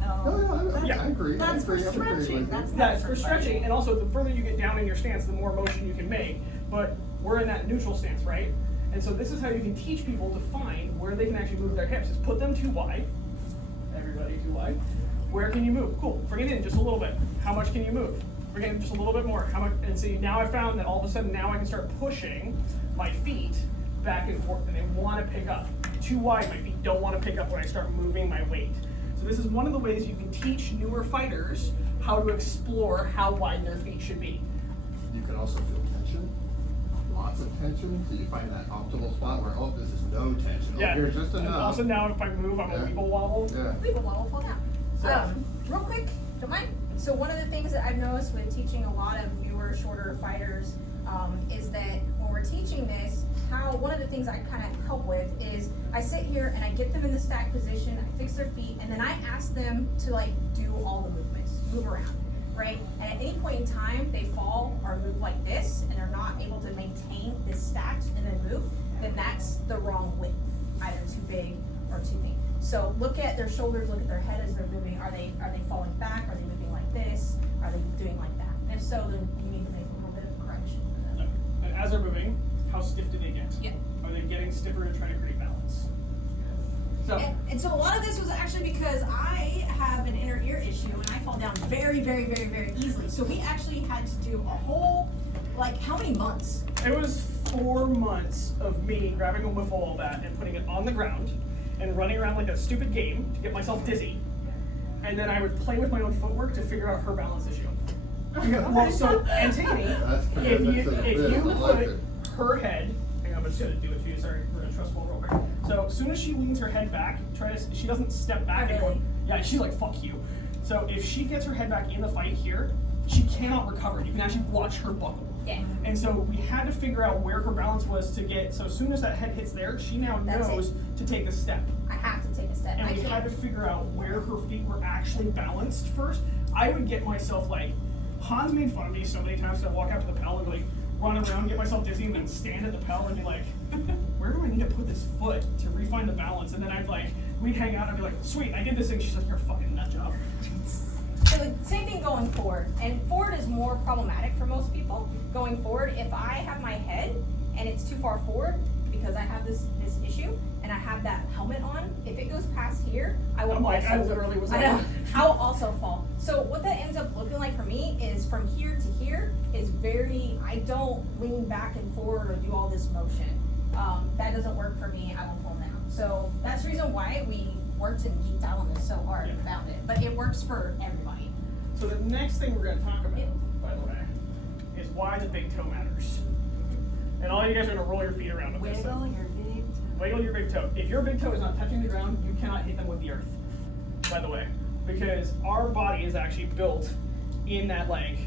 I agree. That's for stretching. it's for stretching, and also the further you get down in your stance, the more motion you can make. But we're in that neutral stance, right? And so this is how you can teach people to find where they can actually move their hips. Is put them too wide. Everybody too wide. Where can you move? Cool. Bring it in just a little bit. How much can you move? Bring it in just a little bit more. How much? And see, now I found that all of a sudden now I can start pushing my feet back and forth, and they want to pick up. Too wide, my feet don't want to pick up when I start moving my weight. So this is one of the ways you can teach newer fighters how to explore how wide their feet should be. You can also feel tension, lots of tension, so you find that optimal spot where, oh, this is no tension. Oh, here's just enough. And also now if I move, I'm a weeble wobble. Yeah. Weeble wobble, fall down. So, Real quick, don't mind. So one of the things that I've noticed with teaching a lot of newer, shorter fighters is that when we're teaching this, one of the things I kind of help with is I sit here and I get them in the stack position, I fix their feet, and then I ask them to like do all the movements, move around, right? And at any point in time they fall or move like this and they're not able to maintain this stacked and then move, then that's the wrong width, either too big or too thin. So look at their shoulders, look at their head as they're moving. Are they falling back? Are they moving like this? Are they doing like that? And if so, then you need to make a little bit of correction. and as they're moving, how stiff do they get? Yeah. Are they getting stiffer to try to create balance? So And so a lot of this was actually because I have an inner ear issue and I fall down very, very, very, very easily. So we actually had to do a whole, like how many months? it was 4 months of me grabbing a wiffle ball bat and putting it on the ground and running around like a stupid game to get myself dizzy. And then I would play with my own footwork to figure out her balance issue. Well, so Antigone, if you put her head, hang on, I'm just gonna do it to you, sorry, we're gonna trust fall real quick. So as soon as she leans her head back, she doesn't step back and go, yeah, she's like, fuck you. So if she gets her head back in the fight here, she cannot recover. You can actually watch her buckle. Yeah. And so we had to figure out where her balance was to get, so as soon as that head hits there, she now knows to take a step. I have to take a step. And we had to figure out where her feet were actually balanced first. I would get myself like, Hans made fun of me so many times, so I'd walk out to the pedal and like run around, get myself dizzy, and then stand at the pedal and be like, where do I need to put this foot to refine the balance? And then we'd hang out and I'd be like, sweet, I did this thing. She's like, you're a fucking nut job. So the same thing going forward, and forward is more problematic for most people. Going forward, if I have my head and it's too far forward because I have this issue and I have that helmet on, if it goes past here, I will I literally was like, I will also fall. So what that ends up looking like for me is from here to here is I don't lean back and forward or do all this motion. That doesn't work for me. I will fall down. So that's the reason why we worked and geeked out on this so hard and found it. But it works for everybody. So the next thing we're going to talk about, by the way, is why the big toe matters. And all you guys are going to roll your feet around with this. Wiggle your big toe. If your big toe is not touching the ground, you cannot hit them with the earth, by the way. Because our body is actually built in that leg.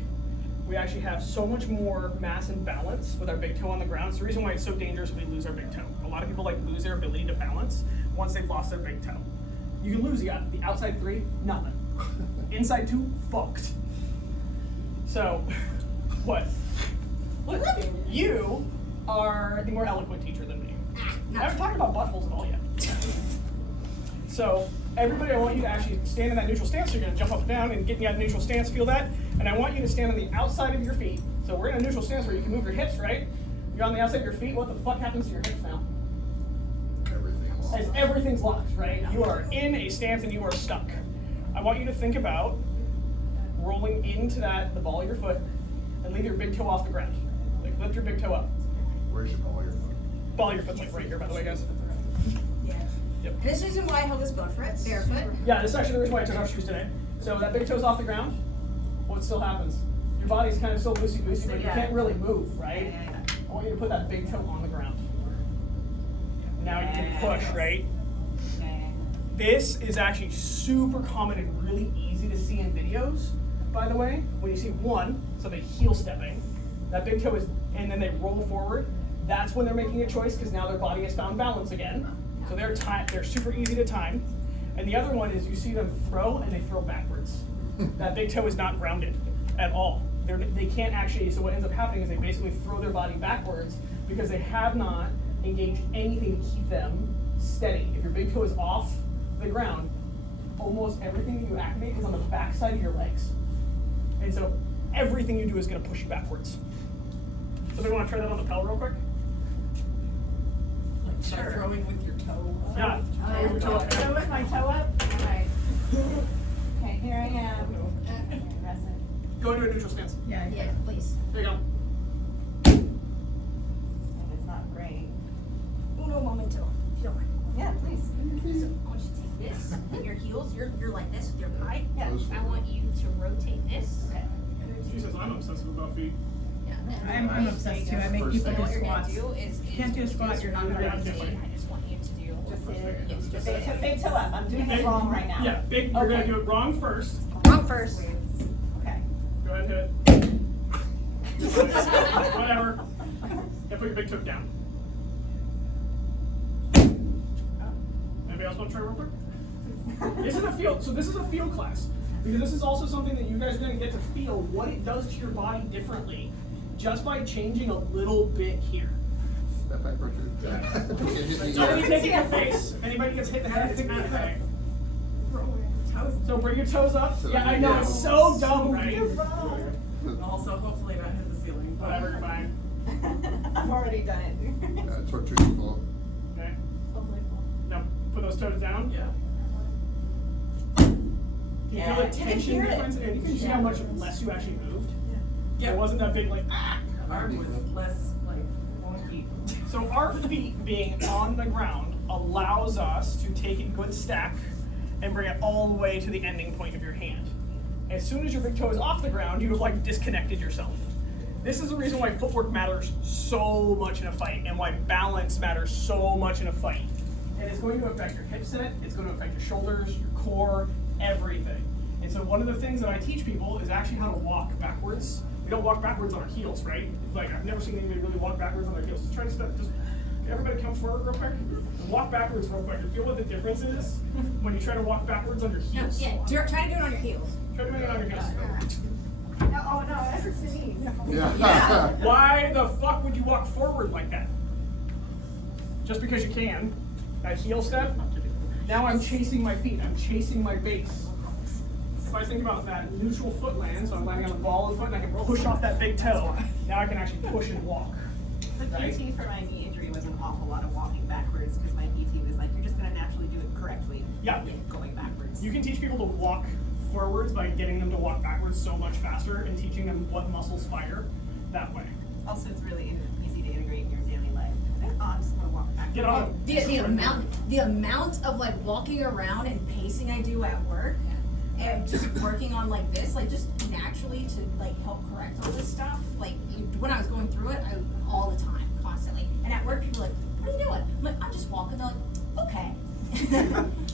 We actually have so much more mass and balance with our big toe on the ground. It's the reason why it's so dangerous if we lose our big toe. A lot of people lose their ability to balance once they've lost their big toe. You can lose the outside 3, nothing. Inside 2, fucked. So, what? Look, you are the more eloquent teacher than me. I haven't talked about buttholes at all yet. So everybody, I want you to actually stand in that neutral stance. So you're gonna jump up and down and get in that neutral stance, feel that. And I want you to stand on the outside of your feet. So we're in a neutral stance where you can move your hips, right? You're on the outside of your feet. What the fuck happens to your hips now? As everything's locked, right? You are in a stance and you are stuck. I want you to think about rolling into the ball of your foot and leave your big toe off the ground. Like lift your big toe up. Where's your ball of your foot? Ball of your foot's like right here, by the way, guys. Yep. This is why Helga's barefoot. Yeah, this is actually the reason why I took off shoes today. So that big toe's off the ground. What still happens? Your body's kind of still loosey-goosey, but you can't really move, right? I want you to put that big toe on the ground. Now you can push, right? This is actually super common and really easy to see in videos, by the way. When you see somebody heel stepping, that big toe is, and then they roll forward, that's when they're making a choice because now their body has found balance again. So they're super easy to time. And the other one is you see them throw and they throw backwards. That big toe is not grounded at all. They can't actually, so what ends up happening is they basically throw their body backwards because they have not engaged anything to keep them steady. If your big toe is off the ground, almost everything that you activate is on the back side of your legs. And so everything you do is going to push you backwards. Somebody want to try that on the pedal real quick? Sure. Throwing with your toe. Yeah. Throw your toe up. Throw with my toe up? Alright. Okay, here I am. Rest it. Go into a neutral stance. Yeah, please. There you go. It's not great. Uno momento, if you don't mind. Yeah, please. So I want you to take this, with your heels, you're like this with your pie. Yeah. I want you to rotate this. Okay. She says I'm obsessive about feet. Yeah. I'm obsessed too. I make First people thing. do What you're gonna squats. do is Can't do a squat, you're not gonna rotate. rotate. I just want you to do just Big toe up. I'm doing it wrong right now. Yeah, you're going to do it wrong first. wrong first. Okay. Go ahead and hit it. Whatever. Yeah, put your big toe down. Anybody else want to try real quick? This is a field, so this is a field class. Because this is also something that you guys are going to get to feel what it does to your body differently just by changing a little bit here. Step back, Richard. Don't get hit in the Somebody ear. take it in the face. Anybody gets hit in the head, it's okay. So bring your toes up. Yeah, I know, it's so dumb, right? Also, hopefully not hit the ceiling. Whatever, you're fine. I've already done it. Tortuous fault. Okay. Now, put those toes down. Yeah. Do you feel the tension difference? And you can see how much less you actually moved? Yeah. It wasn't that big, like, ah. Ours was less, like, wonky. So our feet being on the ground allows us to take a good stack and bring it all the way to the ending point of your hand. As soon as your big toe is off the ground, you have like disconnected yourself. This is the reason why footwork matters so much in a fight and why balance matters so much in a fight. And it's going to affect your hip set, it's going to affect your shoulders, your core, everything. And so one of the things that I teach people is actually how to walk backwards. We don't walk backwards on our heels, right? Like, I've never seen anybody really walk backwards on their heels. Just try to step, just everybody come forward real quick. And walk backwards real quick. And feel what the difference is when you try to walk backwards on your heels. Yeah, try to do it on your heels. Try to do it on your heels. Oh no, it hurts the knees. Yeah. Why the fuck would you walk forward like that? Just because you can. That heel step. Now I'm chasing my feet. I'm chasing my base. If I think about that neutral foot land, so I'm landing on the ball of the foot and I can push off that big toe. Now I can actually push and walk. The PT for my knee injury was an awful lot of walking backwards because my PT was like, you're just gonna naturally do it correctly. Yeah. Going backwards. You can teach people to walk forwards by getting them to walk backwards so much faster and teaching them what muscles fire that way. Also, it's really easy to integrate in your daily life. I'm just gonna walk backwards. Get on. The amount of like walking around and pacing I do at work and just working on like this, like just naturally to like help correct all this stuff. Like when I was going through it, all the time, constantly. And at work, people are like, "What are you doing?" I'm like, "I'm just walking." They're like, "Okay."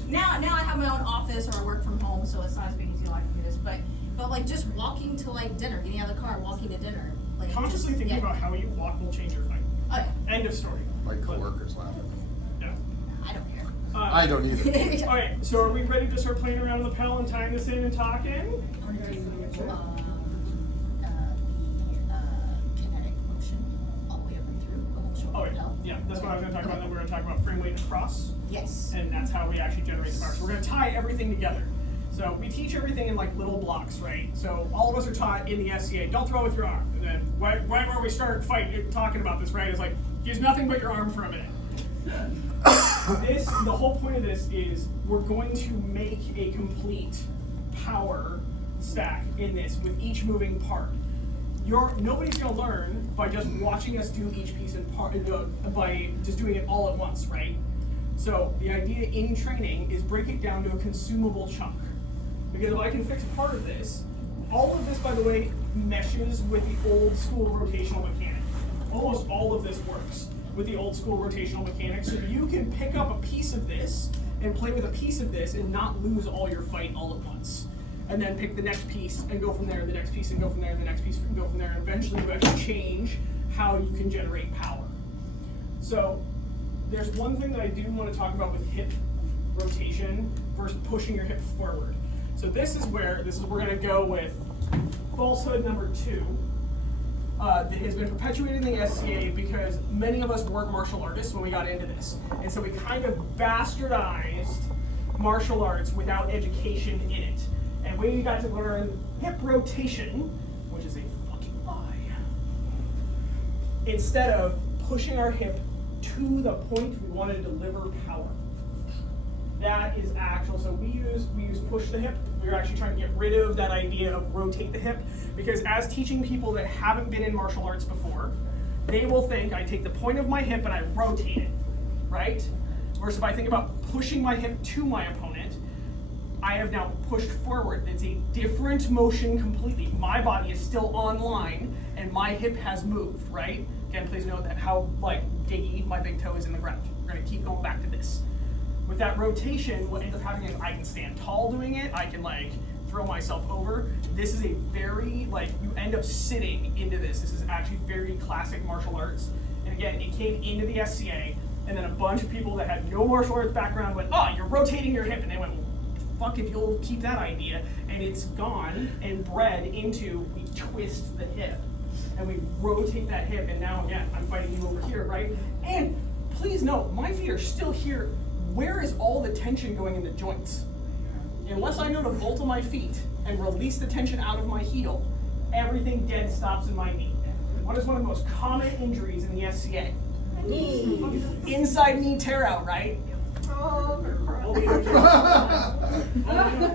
now I have my own office or I work from home, so it's not as big a deal. I can do this, but like just walking to like dinner, getting out of the car, walking to dinner. Like Consciously just, thinking yeah. about how you walk will change your fight. Oh yeah. End of story. My coworkers laugh. Yeah. I don't care. I don't either. Alright, so are we ready to start playing around with the pedal and tying this in and talking? Kinetic motion all the way up and through. Oh, yeah. Yeah, that's what I was going to talk about. Then we're going to talk about frame weight across. Yes. And that's how we actually generate the power. So we're going to tie everything together. So we teach everything in like little blocks, right? So all of us are taught in the SCA, don't throw with your arm. And then right where we start talking about this, right, is like, use nothing but your arm for a minute. The whole point of this is we're going to make a complete power stack in this with each moving part. Nobody's going to learn by just watching us do each piece in part, by just doing it all at once, right? So the idea in training is break it down to a consumable chunk. Because if I can fix part of this, all of this, by the way, meshes with the old school rotational mechanic. Almost all of this works with the old school rotational mechanic. So you can pick up a piece of this and play with a piece of this and not lose all your fight all at once. And then pick the next piece and go from there, the next piece and go from there, the next piece and go from there. And eventually you actually change how you can generate power. So there's one thing that I do want to talk about with hip rotation versus pushing your hip forward. So this is where we're going to go with falsehood number 2 that has been perpetuated in the SCA because many of us weren't martial artists when we got into this. And so we kind of bastardized martial arts without education in it. And we got to learn hip rotation, which is a fucking lie, instead of pushing our hip to the point we want to deliver power. That is actual. So we use push the hip. We're actually trying to get rid of that idea of rotate the hip, because as teaching people that haven't been in martial arts before, they will think I take the point of my hip and I rotate it, right? Versus if I think about pushing my hip to my opponent, I have now pushed forward. It's a different motion completely. My body is still on line and my hip has moved, right? Again, please note that how diggy my big toe is in the ground. We're gonna keep going back to this. With that rotation, what ends up happening is I can stand tall doing it. I can throw myself over. This is a very, you end up sitting into this. This is actually very classic martial arts. And again, it came into the SCA, and then a bunch of people that had no martial arts background went, oh, you're rotating your hip. And they went, well, fuck if you'll keep that idea. And it's gone and bred into, we twist the hip. And we rotate that hip, and now, again, I'm fighting you over here, right? And please note, my feet are still here. Where is all the tension going in the joints? Unless I know to vault on my feet and release the tension out of my heel, everything dead stops in my knee. What is one of the most common injuries in the SCA? Knee. Inside knee tear out, right? Oh,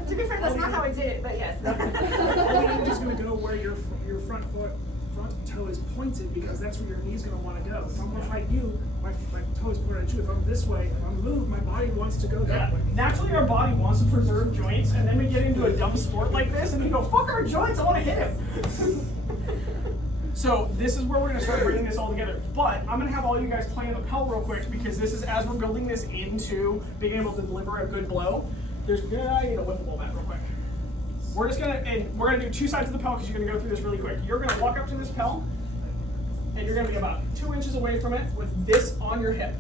to be fair, that's not how I did it, but yes. You're just going to go where your front toe is pointed, because that's where your knee's going to want to go. If I'm going to fight you, my toe is pointed at you. If I'm this way, if I'm moved, my body wants to go that way. Naturally, our body wants to preserve joints, and then we get into a dumb sport like this, and we go, fuck our joints, I want to hit him. So this is where we're going to start bringing this all together. But I'm going to have all you guys play in the Pel real quick, because this is as we're building this into being able to deliver a good blow. I need to whip the ball back real quick. We're gonna do 2 sides of the Pel, because you're gonna go through this really quick. You're gonna walk up to this Pel, and you're gonna be about 2 inches away from it with this on your hip.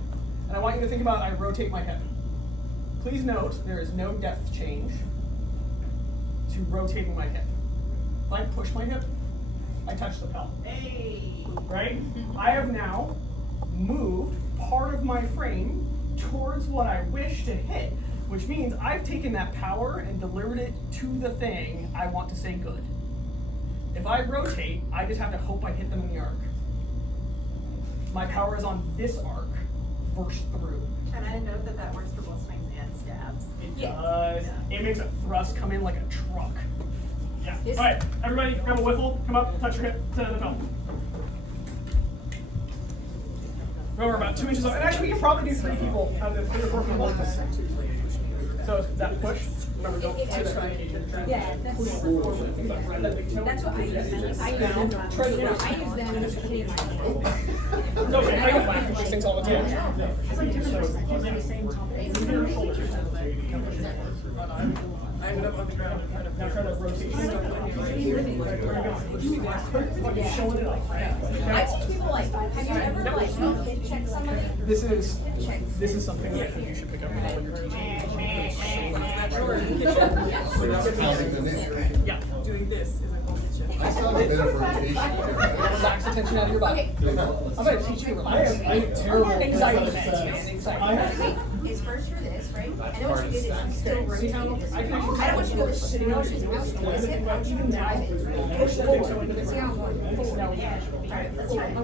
And I want you to think about, I rotate my hip. Please note, there is no depth change to rotating my hip. If I push my hip, I touch the Pel. Hey. Right? I have now moved part of my frame towards what I wish to hit, which means I've taken that power and delivered it to the thing I want to say good. If I rotate, I just have to hope I hit them in the arc. My power is on this arc, burst through. And I note that works for both swings and stabs. It does. Yeah. It makes a thrust come in like a truck. Yeah. All right, everybody grab a whiffle, come up, touch your hip to the belt. We're about 2 inches off. And actually, we can probably do 3 people out of the 3 or 4 people. So that push, remember, don't hit it. Yeah, that's what I use. I use them to hit my head. It's okay, I don't push these things all the time. It's like different on the same topic. I ended up on the ground in front of Now try to rotate. Showing it off. I teach people have you ever hip check somebody? This is something that I think you should pick up while you're teaching. Pounding the knee. Yeah. doing this is a competition. I saw a bit of rotation. relax the tension out of your body. I'm gonna teach you to relax. I have terrible anxiety meds. It's first for this, right? And That's then what part you of did the is you stack. still rotate. I don't want you to go shit motions, mouse towards it. I want you to drive it. Push forward. See how I'm going? Forward. Alright, let's try it.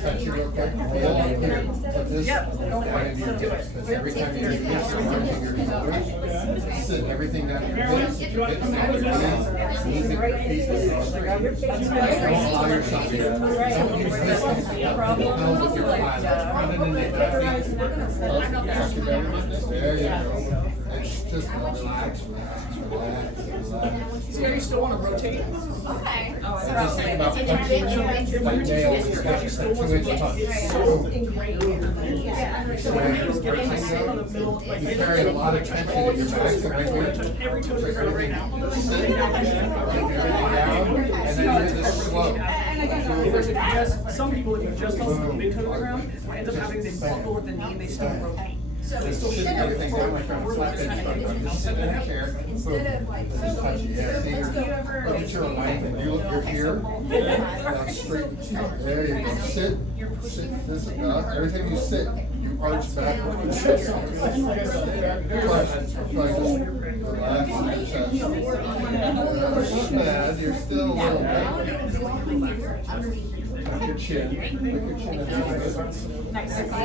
Touch you real quick. Feel here. Put this right into your hips. Because every time your hips are touching your shoulders, sit everything down your hips. Your hips and your knees. Knees and your feet. Allow yourself to don't use this thing. Held with your flat. Run it into your feet. There you go. And just relax. See how you still want to rotate? Okay. So just think about punching your nails with your hips at 2 inch punch. You carry a lot of tension in your back and right here. Every toe is right now. Sit, bring everything down, and then you're just slow. Some people, if you just hold the big toe to the ground, end up having to buckle with the knee and they still rotate. Just sitting everything down like trying to flat bench front. Just sit in a chair, boom, just touch it. Yeah, see, look at your alignment. You're here, now straight. There you go. Sit, this, everything you sit, you arch backwards. Just relax your chest. Bad, you're still a little bit. Tuck your chin, put your chin in the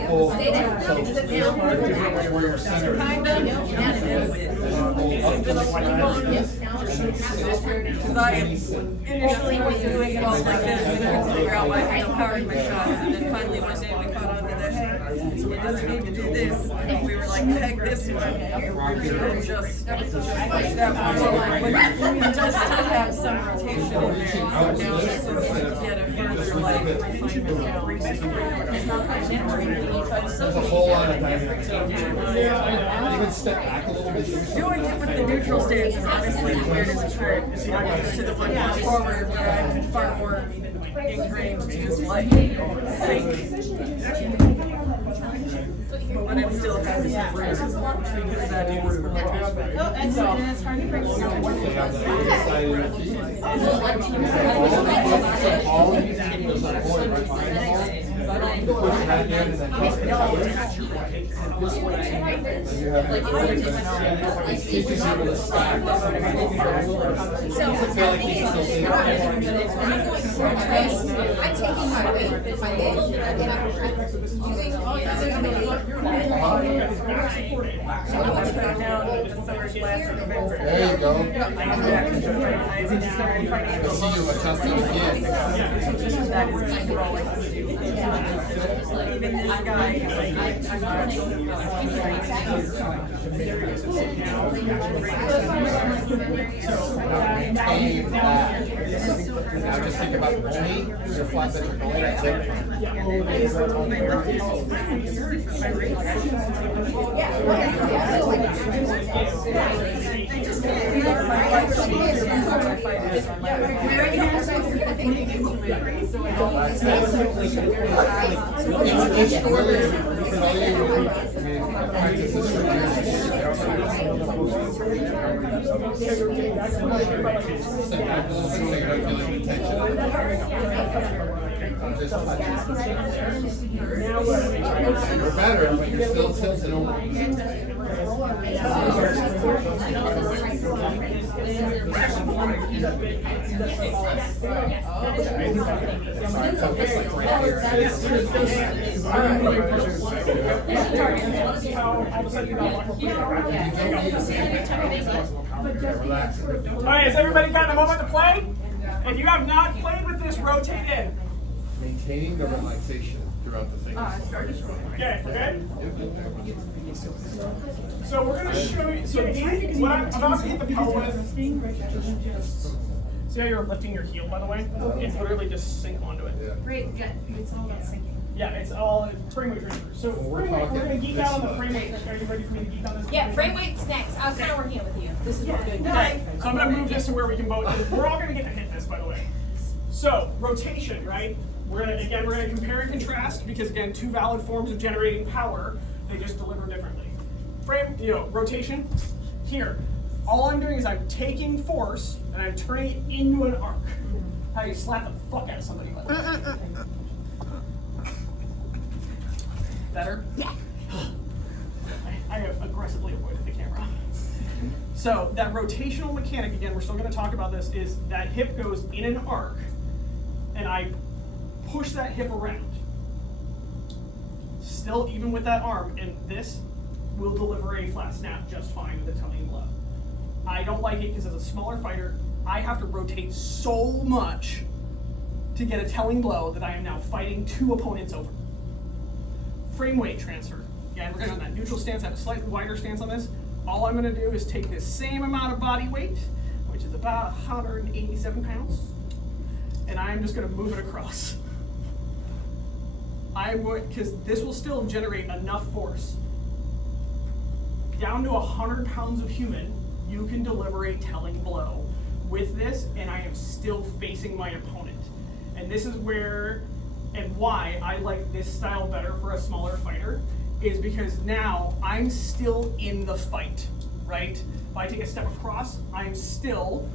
pull, so where your center is. Because I initially was doing it all like this and couldn't figure out why I had no power in my shots, and then finally one day we caught on to that, hey, it doesn't need to do this, and we were like, peg this one, and just like that one, but it does still have some rotation in there, and so now this is to get a further like refinement now. There's a whole lot of dynamics. Even step back a little bit. Doing it with the neutral stance is honestly the weirdest part. I'm used to the one forward where I'm far more ingrained to just like sink. But it still has some roots because that is what Oh, and so it's hard to break Stay on the inside of your feet. All you need is a void right behind you. Push that in and then tuck it out. And you have your void and it teaches you to stack. Does it feel like you can still see it? I'm taking my weight, my leg, and I'm using There you go. I see you adjusting again. That is kind of all I can do. Even this guy, Maintain that. Now just think about rolling your flat bench or going at it. It's really, you can only, I mean, practice this for years. Step back a little bit so you don't feel any tension. Just touch it. You're better, but you're still tilted over. Sorry, focus like right here. Relax. Alright, has everybody gotten a moment to play? If you have not played with this, rotate in. Maintaining the relaxation throughout the thing. Okay, okay? So we're going to show you, so what I'm about to hit the pedal with, see how you're lifting your heel, by the way? It's literally just sink onto it. Great, yeah, it's all about sinking. Yeah, it's all frame weight transfer. So frame weight, we're going to geek out on the frame weight. Are you ready for me to geek on this? Yeah, frame weight's next. I was kind of working it with you. This is what we're doing. Okay, so I'm going to move this to where we can both, we're all going to get to hit this, by the way. So, rotation, right? We're going to compare and contrast, because again, two valid forms of generating power, they just deliver differently. Rotation, here, all I'm doing is I'm taking force and I'm turning it into an arc. How you slap the fuck out of somebody like that. Better? Yeah. I have aggressively avoided the camera. So that rotational mechanic, again, we're still going to talk about this, is that hip goes in an arc, and I push that hip around. Still, even with that arm, and this will deliver a flat snap just fine with a telling blow. I don't like it because as a smaller fighter, I have to rotate so much to get a telling blow that I am now fighting 2 opponents over. Frame weight transfer. Again, we're going on that neutral stance. I have a slightly wider stance on this. All I'm going to do is take this same amount of body weight, which is about 187 pounds, and I'm just going to move it across. Because this will still generate enough force. Down to 100 pounds of human, you can deliver a telling blow with this, and I am still facing my opponent. And this is where, and why I like this style better for a smaller fighter, is because now I'm still in the fight, right? If I take a step across, I'm still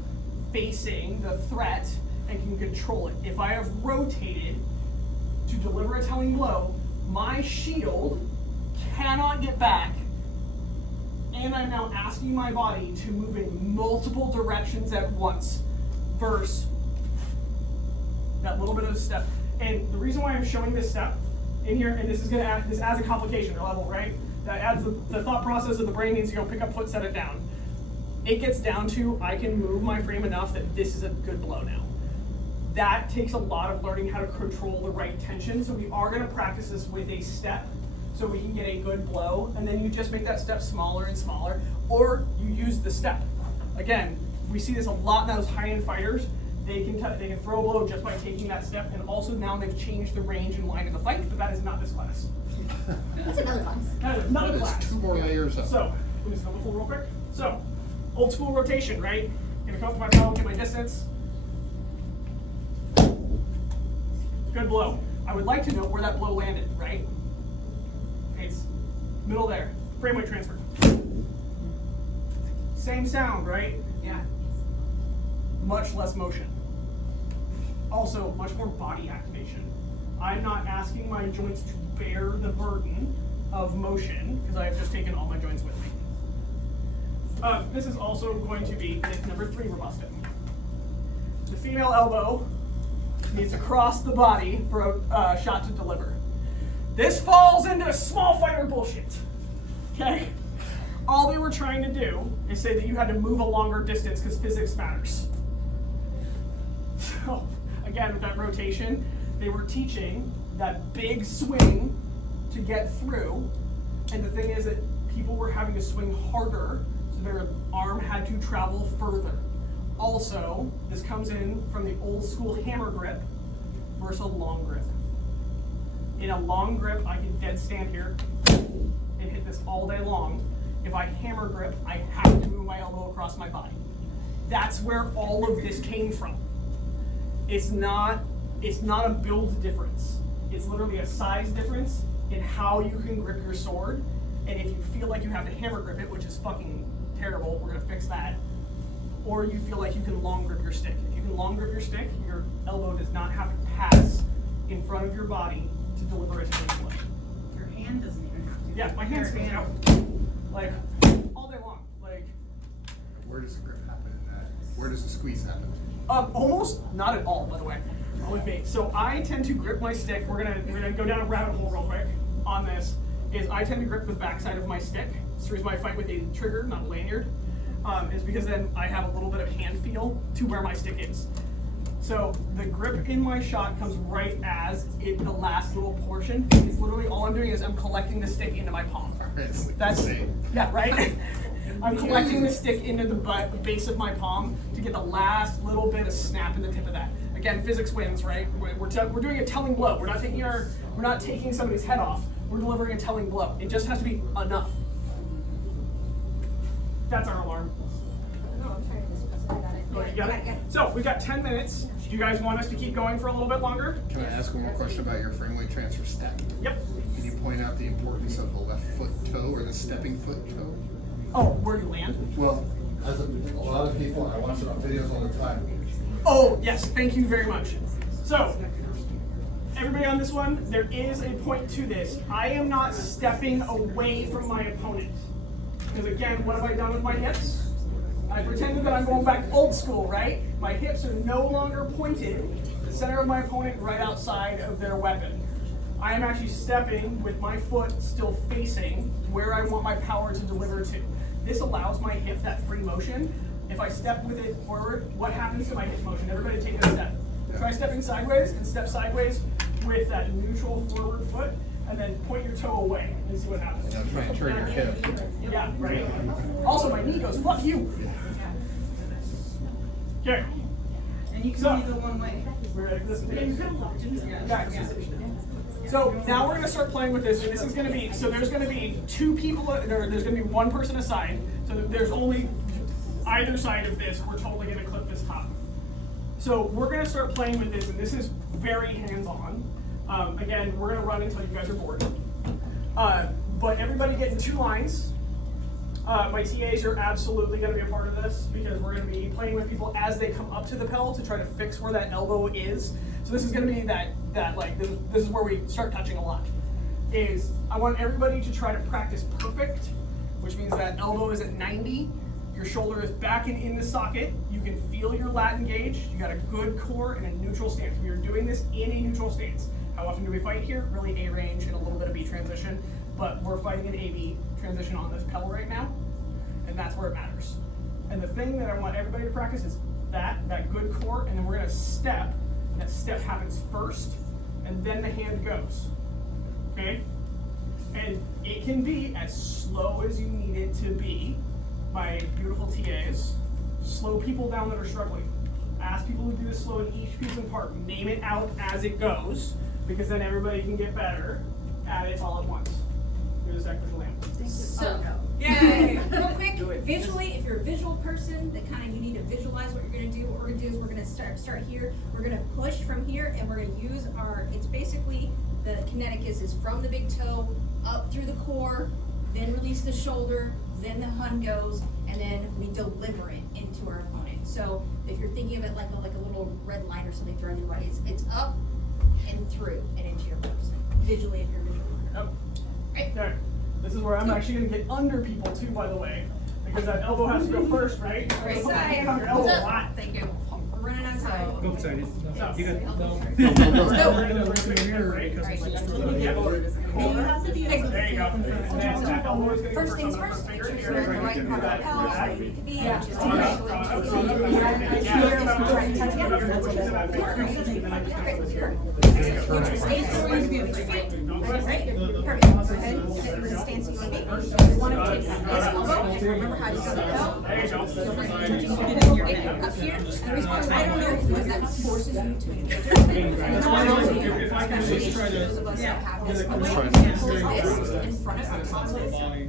facing the threat and can control it. If I have rotated to deliver a telling blow, my shield cannot get back, and I'm now asking my body to move in multiple directions at once versus that little bit of step. And the reason why I'm showing this step in here, and this is going to add, this adds a complication level, right? That adds the thought process of the brain needs to go pick up foot, set it down. It gets down to, I can move my frame enough that this is a good blow now. That takes a lot of learning how to control the right tension, so we are going to practice this with a step so we can get a good blow, and then you just make that step smaller and smaller, or you use the step. Again, we see this a lot in those high-end fighters. They can throw a blow just by taking that step, and also now they've changed the range and line of the fight, but that is not this class. That's another class. That is another class. 2 more layers up. So, let me just go real quick. So, old school rotation, right? Gonna come up to my palm, get my distance. Good blow. I would like to know where that blow landed, right? Okay, it's middle there. Frame weight transfer. Same sound, right? Yeah. Much less motion. Also, much more body activation. I'm not asking my joints to bear the burden of motion because I have just taken all my joints with me. This is also going to be myth number 3 we're busting. The female elbow needs to cross the body for a shot to deliver. This falls into small fighter bullshit. Okay? All they were trying to do is say that you had to move a longer distance because physics matters. So, again, with that rotation, they were teaching that big swing to get through, and the thing is that people were having to swing harder, so their arm had to travel further. Also, this comes in from the old school hammer grip versus a long grip. In a long grip, I can dead stand here and hit this all day long. If I hammer grip, I have to move my elbow across my body. That's where all of this came from. It's not a build difference. It's literally a size difference in how you can grip your sword. And if you feel like you have to hammer grip it, which is fucking terrible, we're gonna fix that. Or you feel like you can long grip your stick. If you can long grip your stick, your elbow does not have to pass in front of your body to deliver a telling blow. Your hand doesn't even have to. Yeah, my hand sticks out. Like, all day long. Like, where does the grip happen in that? Where does the squeeze happen? Almost not at all, by the way. With me. So I tend to grip my stick. We're gonna go down a rabbit hole real quick on this. Is I tend to grip the backside of my stick. This is the reason why I fight with a trigger, not a lanyard. Is because then I have a little bit of hand feel to where my stick is. So the grip in my shot comes right as the last little portion. It's literally all I'm doing is I'm collecting the stick into my palm. That's yeah, right. I'm collecting the stick into the base of my palm to get the last little bit of snap in the tip of that. Again, physics wins, right? We're doing a telling blow. We're not taking somebody's head off. We're delivering a telling blow. It just has to be enough. That's our alarm. No, I'm trying to specify that. Oh, you got it? So we've got 10 minutes. Do you guys want us to keep going for a little bit longer? Can I ask one more question about your frame weight transfer step? Yep. Can you point out the importance of the left foot toe or the stepping foot toe? Oh, where you land? Well, as a lot of people, I watch it on videos all the time. Oh, yes, thank you very much. So, everybody on this one, there is a point to this. I am not stepping away from my opponent. Because again, what have I done with my hips? I pretended that I'm going back old school, right? My hips are no longer pointed to the center of my opponent right outside of their weapon. I am actually stepping with my foot still facing where I want my power to deliver to. This allows my hip that free motion. If I step with it forward, what happens to my hip motion? Everybody take a step. Try stepping sideways and step sideways with that neutral forward foot, and then point your toe away and see what happens. Now try and turn your hip. Yeah, right? Also, my knee goes, fuck you. Okay. And you can only go one way. So now we're going to start playing with this, and this is going to be, so there's going to be two people, or there's going to be one person aside, so there's only either side of this, we're totally going to clip this top. So we're going to start playing with this, and this is very hands-on. Again, we're going to run until you guys are bored. But everybody get in 2 lines. My TAs are absolutely going to be a part of this because we're going to be playing with people as they come up to the pedal to try to fix where that elbow is. So this is going to be that like this is where we start touching a lot. Is I want everybody to try to practice perfect, which means that elbow is at 90, your shoulder is back and in the socket. You can feel your lat engaged. You got a good core and a neutral stance. We are doing this in a neutral stance. How often do we fight here? Really A range and a little bit of B transition, but we're fighting an AB transition on this pedal right now, and that's where it matters. And the thing that I want everybody to practice is that good core, and then we're gonna step, and that step happens first, and then the hand goes, okay? And it can be as slow as you need it to be by beautiful TAs. Slow people down that are struggling. Ask people to do this slow in each piece and part. Name it out as it goes, because then everybody can get better at it all at once. Here's the second lamp. So, Yay! real quick, visually, if you're a visual person, that kind of you need to visualize what you're going to do. What we're going to do is we're going to start here. We're going to push from here, and we're going to use our. It's basically the kinetic is from the big toe up through the core, then release the shoulder, then the hun goes, and then we deliver it into our opponent. So if you're thinking of it like a little red line or something throughout your body, it's up and through and into your person. Visually, if you're visual. Yep. Right there. This is where I'm actually going to get under people too, by the way, because that elbow has to go first, right? Right side. Your elbow a lot. Thank you. We're running out of time. Oh, sorry. No, you got No. There you go. First things first, make sure you're in the right part of the pelvis where you need to be, which is Right? Perfect. Go ahead, get the stance you want to be. You want to take this elbow, remember how you go to the belt. Up here, and response, I don't know if that forces you to engage. Especially those of us that have this elbow, pull this in front of our top,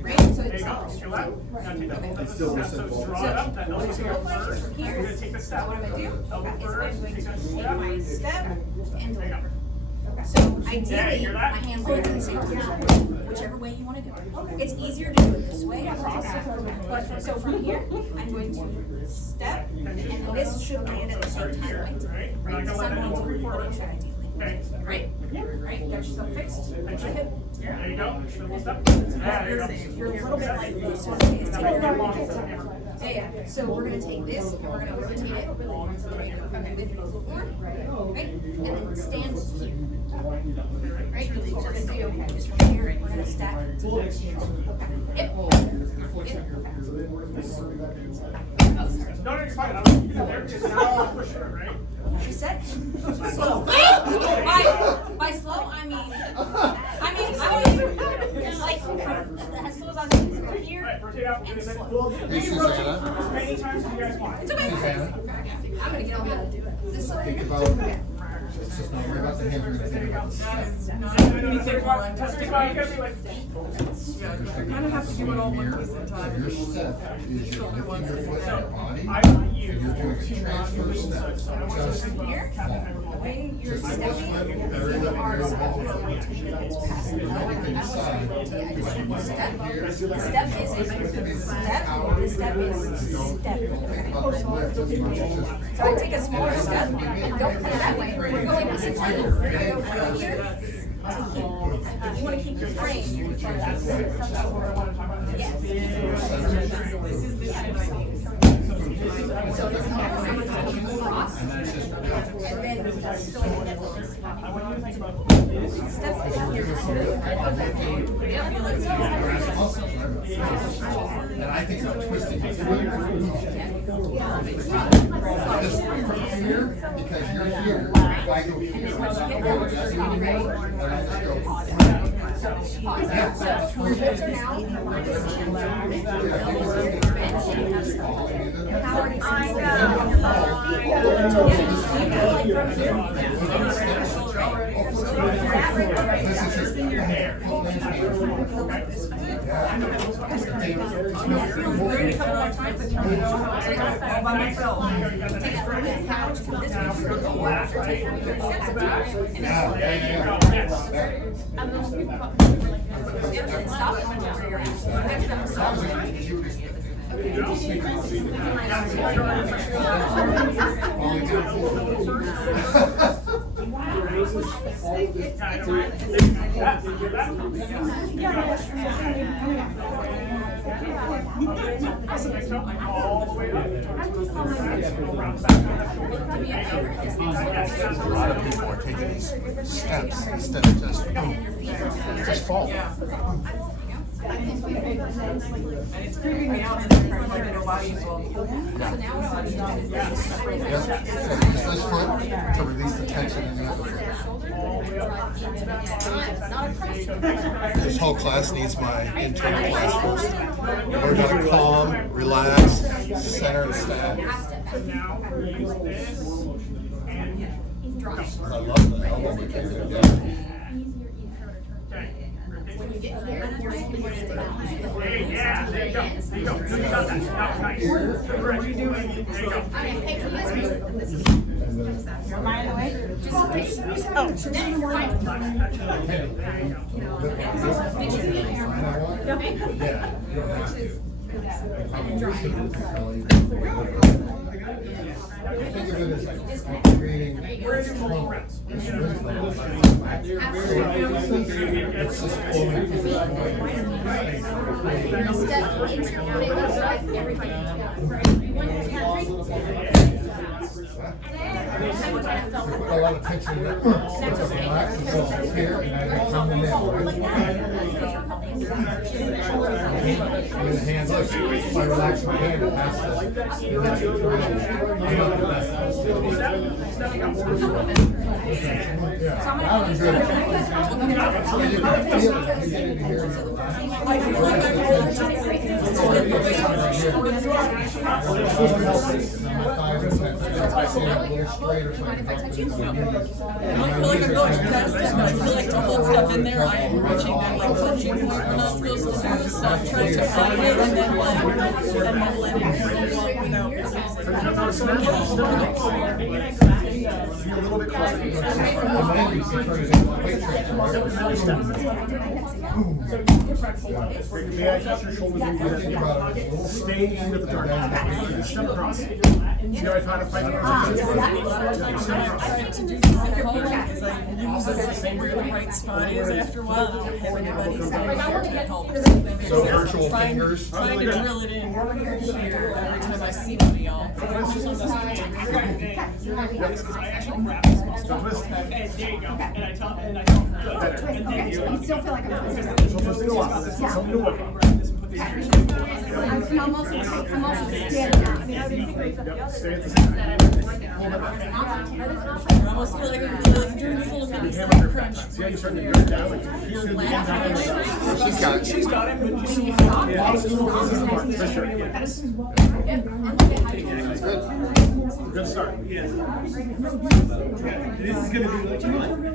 right? So it's up. So what I'm going to do is what I'm going to take my step and deliver. So ideally, my hand will be in the same position, whichever way you want to go. It's easier to do it this way, but so from here, I'm going to step, and this should land at the same time, right? So I'm going to report it ideally. Right? Right? Get yourself fixed. Put your hip. There you go. You're a little bit like this. So yeah. So we're going to take this and we're going to rotate it. Okay, with your forward, right? And then stand here. Right? So we're going to do is from here, we're going to stack to here. Hip. No, it's fine. I'm going to there because now I'm pushing it, right? Reset. Slow. By slow, I mean like as slow as I can. So here rotate out and slow. We'll rotate as many times as you guys want. It's okay. I'm gonna get all that. This way. Think about, let's just not worry about the hammer. That's why you gotta be like, Yeah, you kind of have to do it all one piece at a time. Your step is you're lifting your foot and your body, I want and you you're doing a to not transfer do step. this. I want you to Just think about Here? Captain Evermore. When you're Just stepping, this one, very the little, arms very are little. going to the past. You're not looking inside. Yeah, just But you step. want here, Step is step. step. The step is step. Don't think about the lift as much as just. So I take a smaller step. Don't put it that way. We're going to sit down. We're going to go from here to here. You want to keep your frame in front of that. Yes. This is the end I think. So this is cross. And then still in the middle. Step is And I think I'm twisting it through. Just from here, because you're here, if I go here, I'm not going to just go forward, and I just go. Your hips are now. All by myself. All the way up. A lot of people are taking these steps instead of just fall. And it's creeping me out in my regular body as well. Yes. So use this foot to release the tension in the other foot. This whole class needs my internal class first. Learn how to calm, relax, center and stand. I love that. I love what you're doing. Yeah, there you go. There you go. You got that. Nice. What are you doing? There you go. Am I in the way? Think of it as creating strong. It's just flowing through the Step into your middle, everybody. Put a lot of tension in it. Relax until here, and then come in. And the hands, look, if I relax my hand, it has I'm good. So you can feel it. You get into here. I feel like I'm going past it, but I feel like to hold stuff in there, I am reaching and like touching what we're not supposed to do, so I'm trying to find it and then let it go without You're a little bit closer. And then you can turn it into a weight May I touch your shoulders and do that? Stay in with the target. Step across. You know, I've had a fight. I tried to do this at home because I use it the same where the right spot is. After a while, I don't have anybody standing here to help. So virtual fingers. Trying to drill it in here every time I see one of y'all. Don't twist. And there you go. And I tell good. And then you Still feel like I'm Something to work on. I'm almost standing now. I mean, I would Yep, stay at the same time. I almost feel like I'm really doing this little mini side crunch. See how you start to get it down? Like, here, and down. She's got it. She's got it, but you see Yeah, this is smart, for sure. Good. Good start. Yes. This is gonna be what you want. We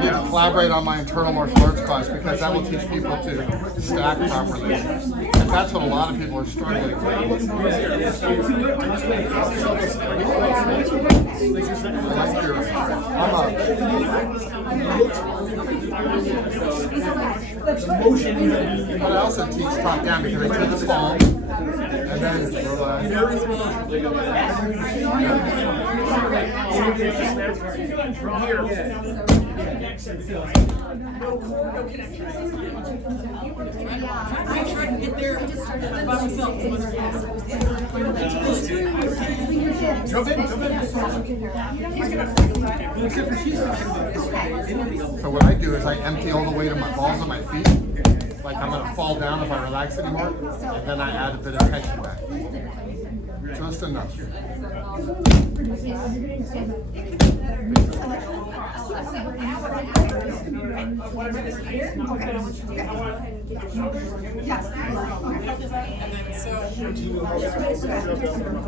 need to collaborate on my internal martial arts class because that will teach people to stack properly. And that's what a lot of people are struggling with. But I also teach top down because I teach fall and then So what I do is I empty all the weight of my balls on my feet. Like I'm gonna fall down if I relax anymore, and then I add a bit of tension back. Just enough.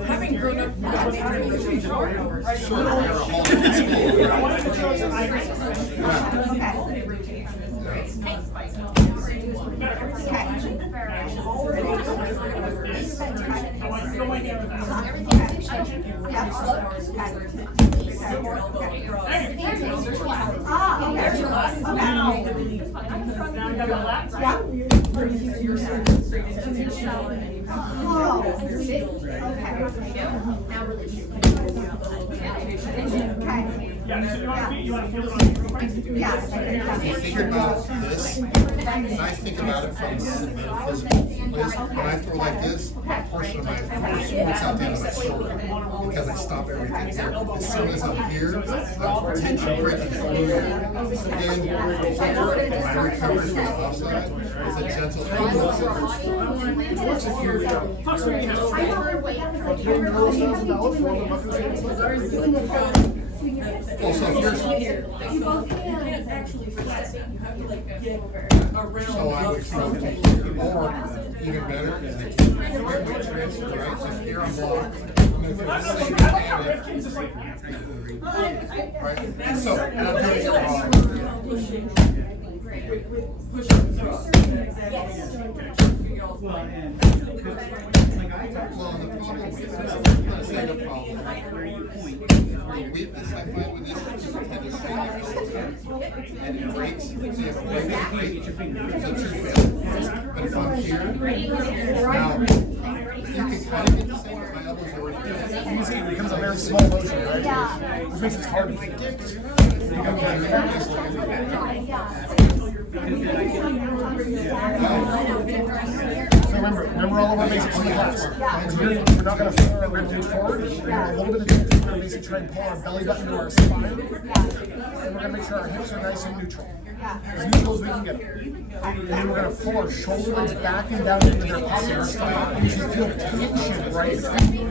Having grown up Think about this, and I think about it from the physical place. When I throw like this, a portion of my force puts out the end of my shoulder because I stop everything here. As soon as I'm here, the tension breaks through and my recovery from the offside is a gentle also, so I would throw to here, or even better, is the quick transfer, right? So here I'm blocked. I'm going to throw the same right? So, and I'm doing it wrong. Well, the problem is, let's say the problem. Weakness I find with these things is tend to stay like this and it breaks. So you have to break it, so two fail. But if I'm here, now you can kind of get the same with my elbows over here. You see, it becomes a very small motion, right? Yeah. Which makes it hard to predict. So remember all of our basics in the class. We're not going to fling our rib cage forward. We're going to a little bit of tension. We're going to basically try and pull our belly button to our spine. And we're going to make sure our hips are nice and neutral. As neutral as we can get them. And then we're going to pull our shoulder blades back and down into their posture. And you should feel tension right between your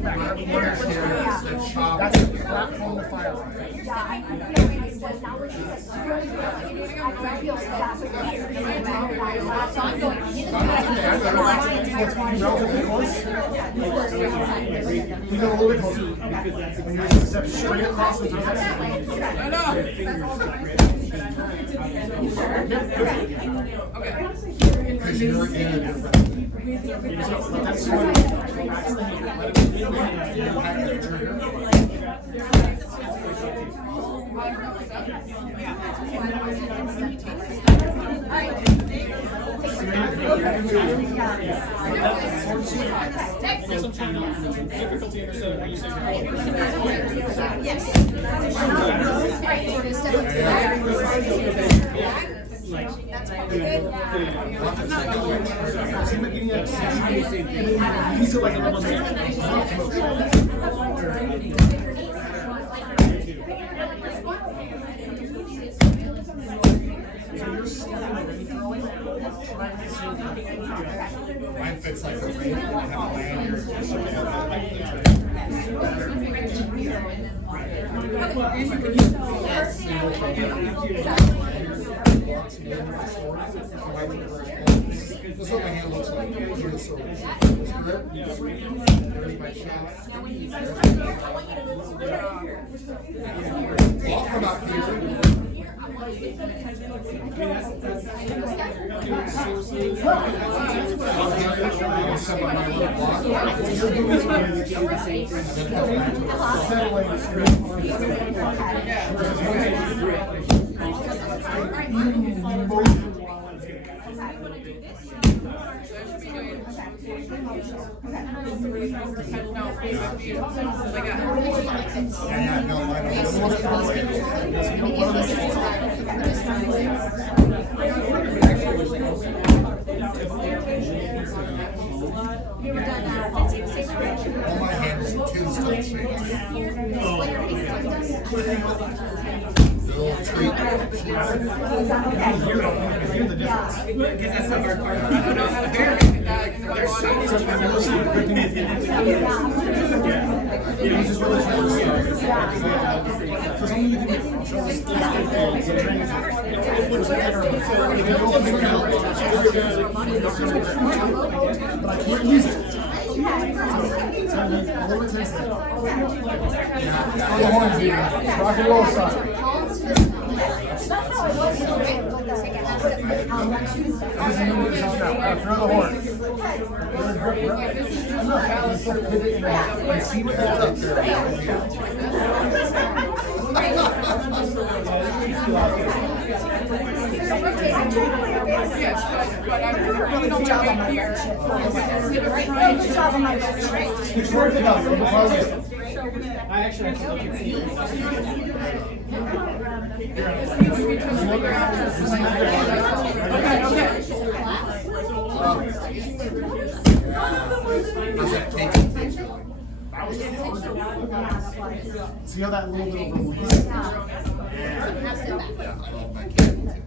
back. That's a platform to fire off. We go a little bit closer. When you step straight across the top. Because you're in a different. That's Difficulty understanding what you say. Yes. That's probably good. Mine fits like a ring, and I have a lanyard or something like that. blocks and then the sword. That's why we reverse it. This is what my hand looks like. Here's the sword. This grip. There's my chest. I'll come out here. All my hands are tombstone shaped. They'll treat. Hear the difference. Because that's the hard part. I don't know how to bear it. They're so but I can't use it. It's gonna be a little intense. On the horns here. Rock and roll style. Throw the horn. And see what that does. Yes, but I'm really don't job on my here. Good job on my right. I actually have to look at See how that little bit of release? Yeah, I love my candy too.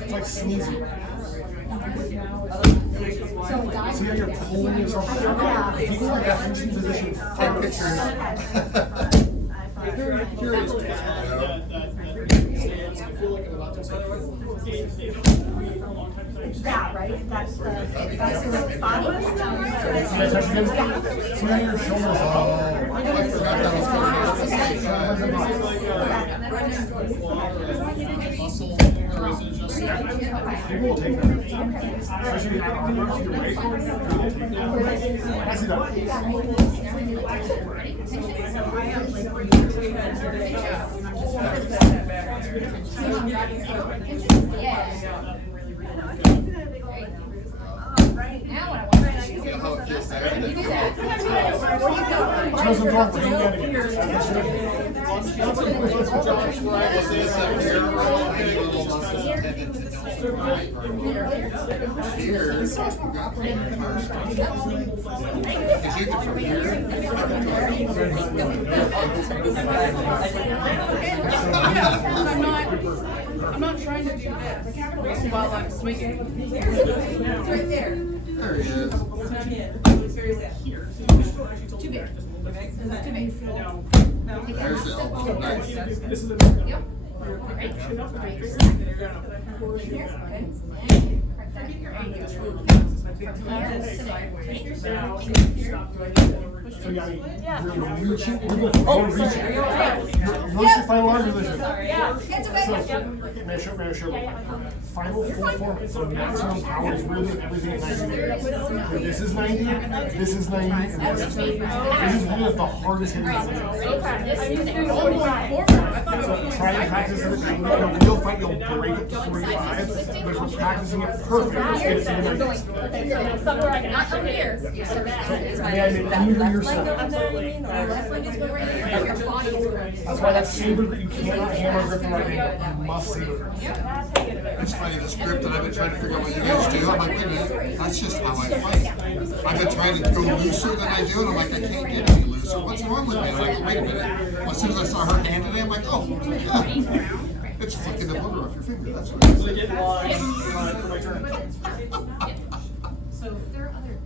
It's like sneezing. See how you're pulling yourself out? If you go like that pinching position, take pictures. Yeah, right? That's the spot. See how your shoulders are. I forgot that was people will take that. Especially out on your weight. I see that. Now what I want to do. Feel how it feels there. Throw some torque for doing that again. Here, we've got the entire structure. Because you can from here, I'm not trying to do this while I'm swinging. It's right there. there he is. It's not it. Where is that? Here. Too big. Too big. There's the elbow. Nice. this is a Yep. So yeah, you're reaching, you're reaching. Notice your final arm position. It's okay. May I show final full form. So maximum power is really everything at 90 degrees. This is 90, this is 90, and this is 90. This is one of the hardest hitting positions. So try and practice it at 90. In a real fight, you'll break it to 45. But if we're practicing it perfect, it's going to be 90. Somewhere I can Not up here. And even yourself. That's why that saber grip, you cannot hammer grip the right angle. You must saber grip. It's funny, this grip that I've been trying to figure out what you guys do, I'm like, wait a minute, that's just how I fight. I've been trying to go looser than I do, and I'm like, I can't get any looser. What's wrong with me? And I go, wait a minute. Well, as soon as I saw her hand today, I'm like, oh, yeah. It's flicking the booger off your finger, that's what it is. So there are other.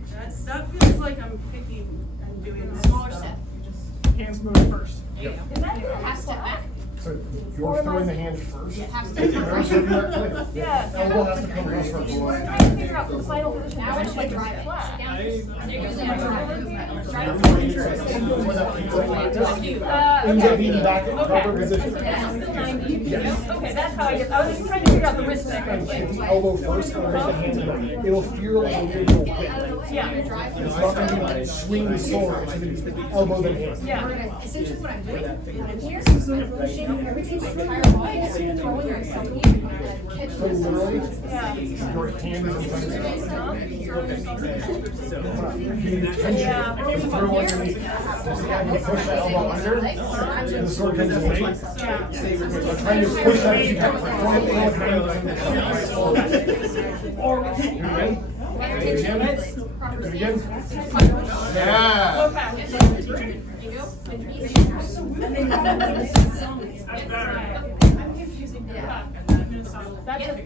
That feels like I'm picking and doing this Smaller stuff. step. Hands move first. Yep. Is that half step back? So you're throwing the hand first. Half Remember, so you're not clear. Yeah. Elbow has to come across first. I'm trying to figure out the final position. Now I it's just like like drive flat. down. Ends up being back in proper position. Okay, that's how I get. I was just trying to figure out the wrist thing. And hit the elbow first and make the hand go. It'll feel like a weird little kick. Yeah. It's not going to be like swing the sword. It's going to be elbow then hand. Yeah. Essentially what I'm doing, here's pushing everything, my entire body is throwing myself in. Catch So literally, Yeah. your hand is in front of you. Tension. You throw underneath. Just the guy push that elbow under, and the sword comes in. I'm trying to push that as you can. Again.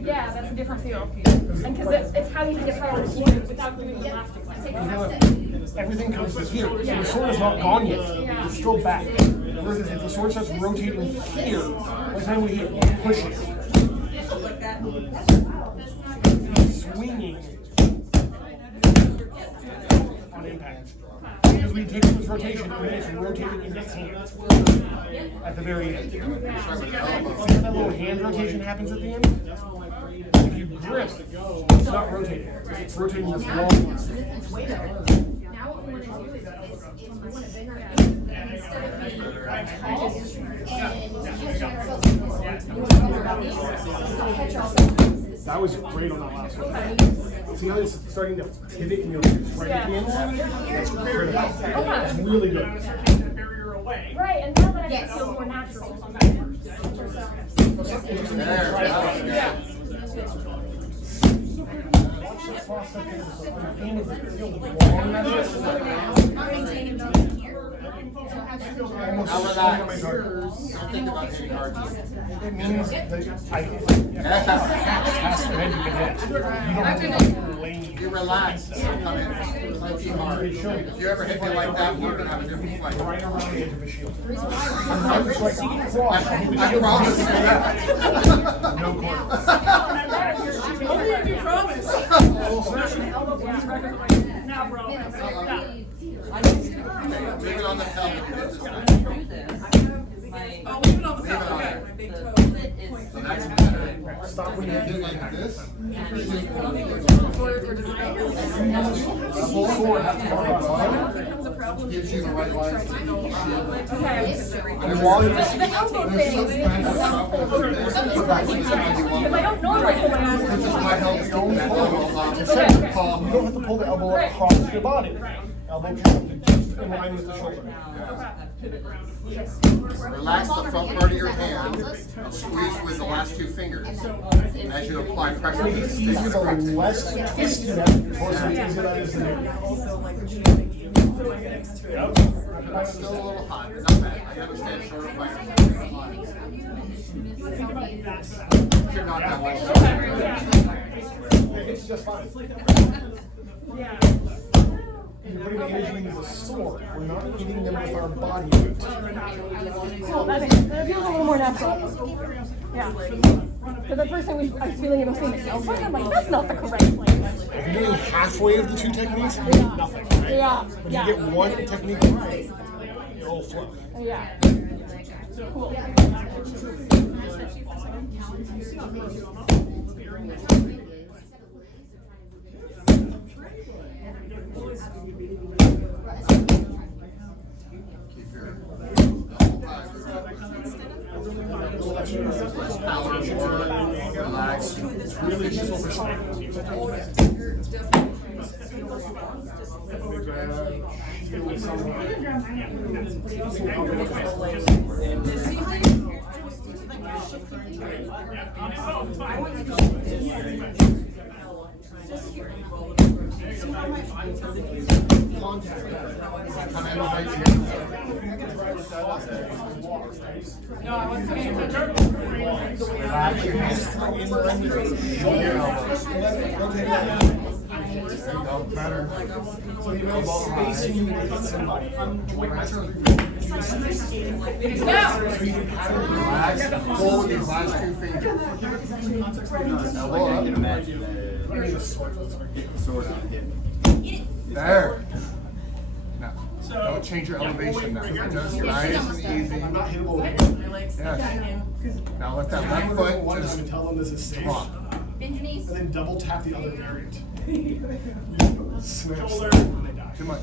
Yeah. That's a different feel. And because it's how you get power without doing the elastic. Everything comes to here. So the sword is not gone yet. It's still back. Versus if the sword starts rotating here, by the time we hit push it, swinging on impact. Because we take this rotation and then it's rotating in its hand at the very end. See how that little hand rotation happens at the end? If you grip, it's not rotating. It's rotating this long one. Now what we want to do is we want to bend our knee, and instead of being tall and catching ourselves in this, we want to bend our knees and catch ourselves. That was great on that last one. See how it's starting to pivot in your right at the end? That's great. That's really good. Right, and now that I feel more natural. Now relax. Don't think about hitting hard. It means that faster than you can hit. You don't have to lane. You relax. Come in. Plenty hard. If you ever hit me like that, we're gonna have a different fight. Right around the edge of the shield. I'm just like, I promise you that. no corner. Only if you promise. Now, bro. Leave it on the pelvic this time. My Leave it on there. So that's better. Stop when you do like this. Full forward has to go across. Gives you the right line to shield. And while you're The elbow thing. Because I don't normally pull my elbow. Which is why helps you only pull. You don't have to pull the elbow across your body. Elbow can just in line with the shoulder. Relax the front part of your hand and squeeze with the last two fingers as you apply pressure to the It's stick. easier the less twisty that towards the easier that is to do. It's still a little hot, but not bad. I understand shorter fighters. You're not that way. It's just fine. You're putting the energy into the sword. We're not hitting them with our body weight. Cool, that feels a little more natural. Yeah. Because at first I was feeling it was saying itself, I'm like, that's not the correct way. If you're doing halfway of the two techniques, nothing. Right? Yeah. But if you get one technique right, it'll flow. Yeah. Cool. Keep your power more relaxed. It's really useful for something. There you go, better. So the amount of spacing you need to put somebody joint master. Relax, pull with these last two fingers. Elbow up. There. Now, don't change your elevation now. Just nice and easy. I'm not hittable. Yes. Now let that left foot just tell them this is safe. drop. And then double tap the other variant. Snaps. Too much.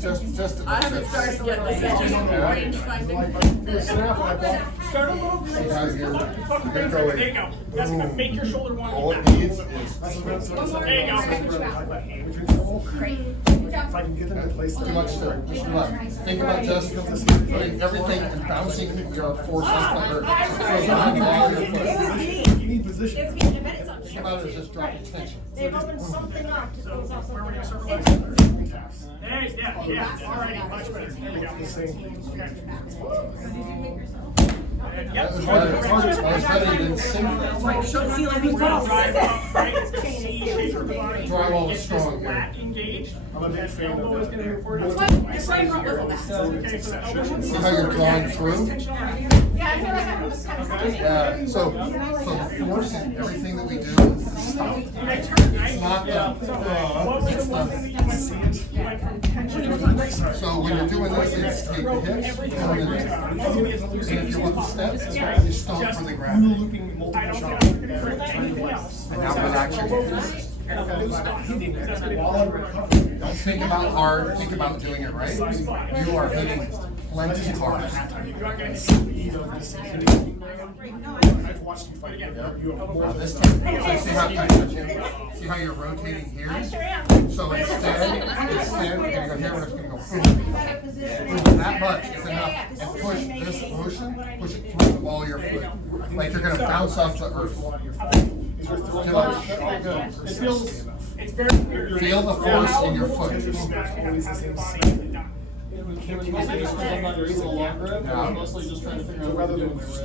Just. I haven't started to get Yeah. range finding. Snap like that. Start a little bit. Sometimes you're gonna go There you go. That's gonna make your shoulder want all to it be needs back. is There you go. If I can get them to place too much stir. Just relax. Think about just putting everything and bouncing your forces under. You need position. Think about it as just dropping tension. They've opened something up. So where we're gonna start with Taps. there, yeah. All right, much better. There we go. The same. Yep. That was better. I was better you didn't sink that. Shut ceiling with balls. Right, it's got a C shape of the body. Drywall is Get strong here. flat engaged. I'm a big fan of Elbow is that. gonna move forward. What? You're right up with that. Okay, so the elbow See how you're drawing through? Yeah, I feel like I'm just kind of stuck. Yeah, so the force in everything that we do is to stop. It's not it's the, so when you're doing this, it's take the hips, put them in there. And if you want the steps, you stop for the grab. Looping multiple shots. And now relax your hips. Don't think about hard, think about doing it right. You are hitting plenty hard. I've watched you fight. Now this time, see how you're rotating here? So instead, we're gonna go here, we're just gonna go boom. That much is enough. And push this motion, push it through all your foot. Like you're gonna bounce off the earth. Too much. It feels, it's very weird. Feel the force in your foot. Mostly just trying to figure out rather than Just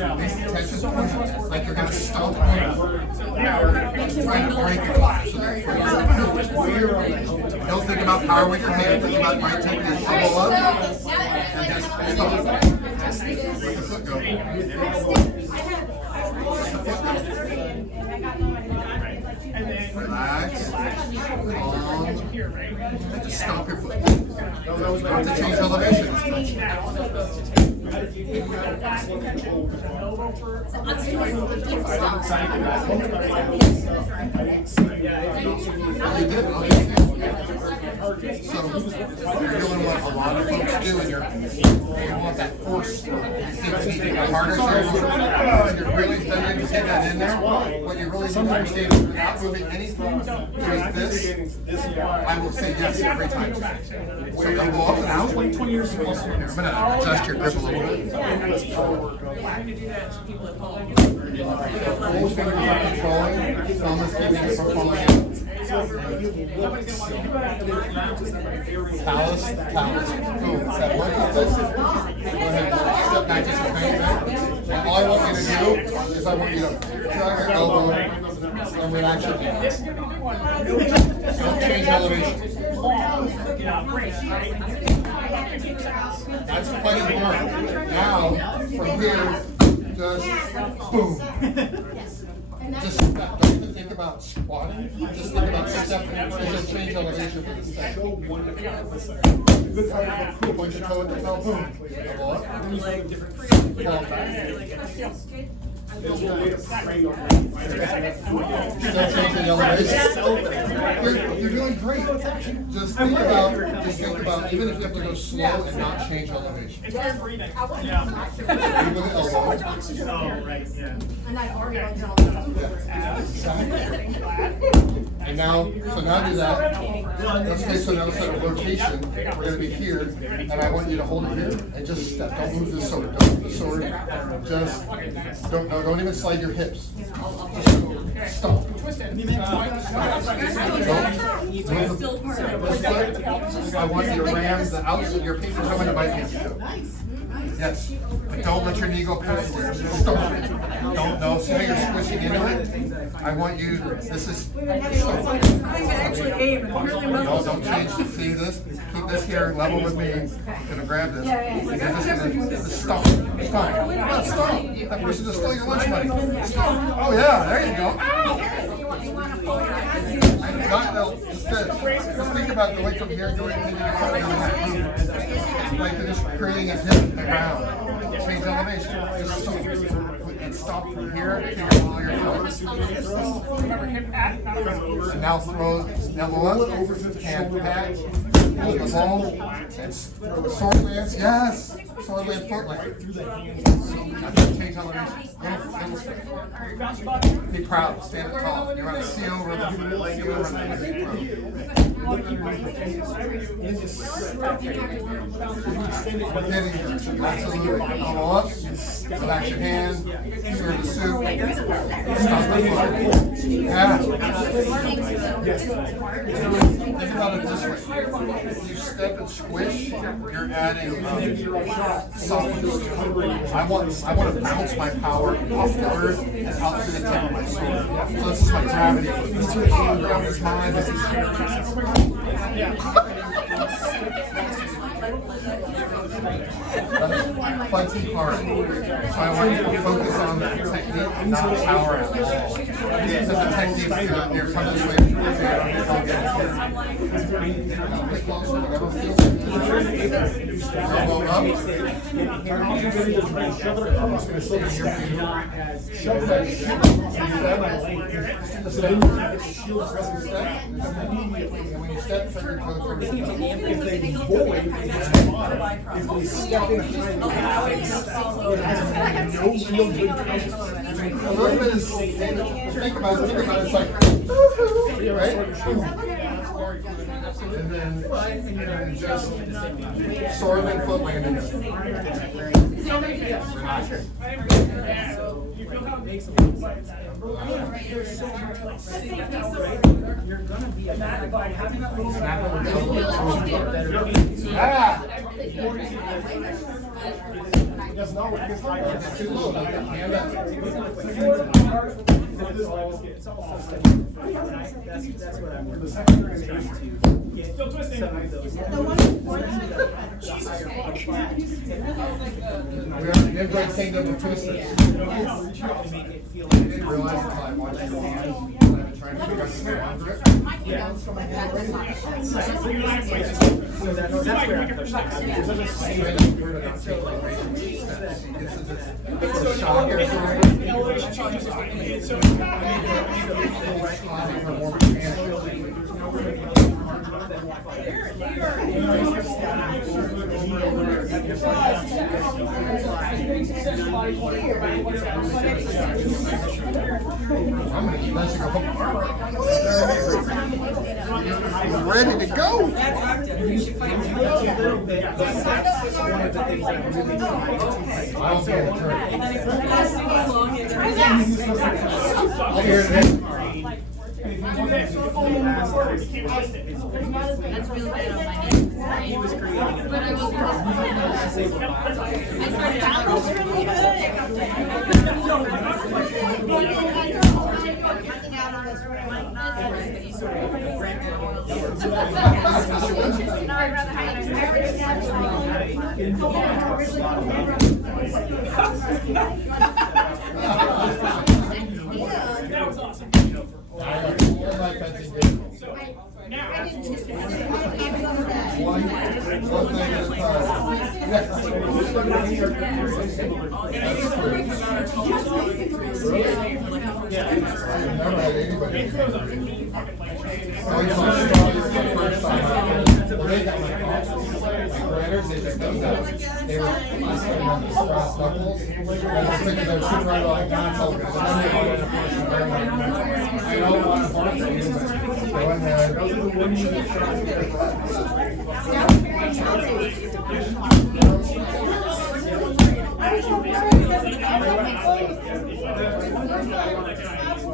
release the tension, like you're gonna stomp on it. Trying to break it. Don't think about power with your hand, think about right, take your shovel up and just stop. Let the foot go. Relax, calm, and just stomp your foot. You don't have to change elevation. So you're doing what a lot of folks do, and you want that force. You think you need harder shoulder, and you're really studying to get that in there. What you really need to understand is without moving anything, doing this, I will say yes every time. So you'll go up and out. I'm gonna adjust your grip a little bit. Full finger controlling, thumb is keeping it from falling in. Talus. Boom. Is that work with this? Go ahead and step back just a bang back. Now all I want you to do is I want you to drag your elbow and relax your knee. Don't change elevation. That's plenty more. Now, from here, just boom. Just step. Don't even think about squatting. Just think about stepping. Just change elevation for the step. Point your toe at the toe. Boom. Elbow up. Fall back. Still changing elevation. You're doing great. Just think about, even if you have to go slow and not change elevation. It's very breathing. Breathe with the elbow. Oh, right, yeah. And I've already Yeah, exactly. And now, so now do that. Okay, so now instead of rotation, we're going to be here, and I want you to hold it here and just step. Don't move the sword. Don't move the sword. Just don't even slide your hips. Just stop. I want you to ram the outside. Your feet are coming to my feet. Yes. But don't let your knee go past it. Stop it. Don't see how you're squishing into it. I want you, this is, I'm trying to actually aim and really no, muscles. don't change. See this? Keep this here level with me. I'm gonna grab this. And you're just gonna stop. Stop. No, stop. That person just stole your lunch money. Stop. Oh yeah, there you go. Just think about going from here going into your like you're just creating a dip in the ground. Change elevation. Just stop. And stop from here to your ball your toes. And now throw elbow up, hand patch, hold the ball, and sword lance. Yes! Sword lance, foot lance. Change elevation. Little step. Be proud. Stand tall. You're on a C over the absolutely. Elbow up. Relax your hand. Serve the soup. Stop the foot. Yeah. Think about it this way. You step and squish, you're adding softness. I want to bounce my power off the earth and out through the tip of my sword. So this is my gravity. This is mine. This is plenty hard. So I want you to focus on that technique and not power out. Because the technique is good. Here, come this way. Elbow up. When you step from your toe towards the top. If they step in behind the house, it has no real good counter. A little bit is, think about it, it's like, right? And then just sword and foot landing. Relax. You feel how it makes them you're gonna be a bad by having that little That's not what it's like. It's too low. Hand up. That's what I'm working on. Still twisting. We are the Midway Kingdom of Twisters. I didn't realize until I watched your hand. I've been trying to figure out the way under it. Yeah. So that's where I push that. It's a shock every I'm ready to go. You should fight a little bit. That's one of the things I'm really trying to I don't get it. I'll hear it. That's really bad on my name. He was creating it. But I will Disabled bots. that was really That was awesome. So now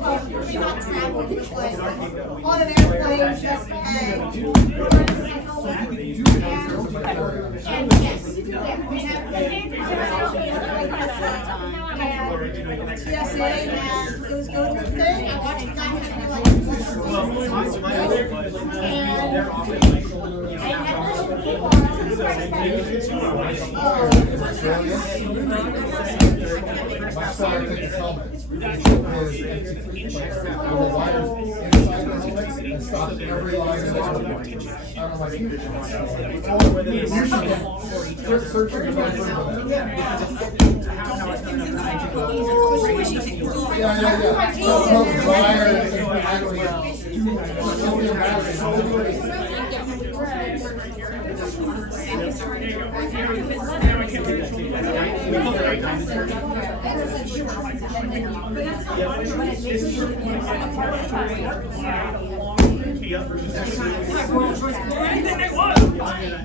we not travel like on an airplane just and yes, TSA and it was going through the thing. I watched the guy have to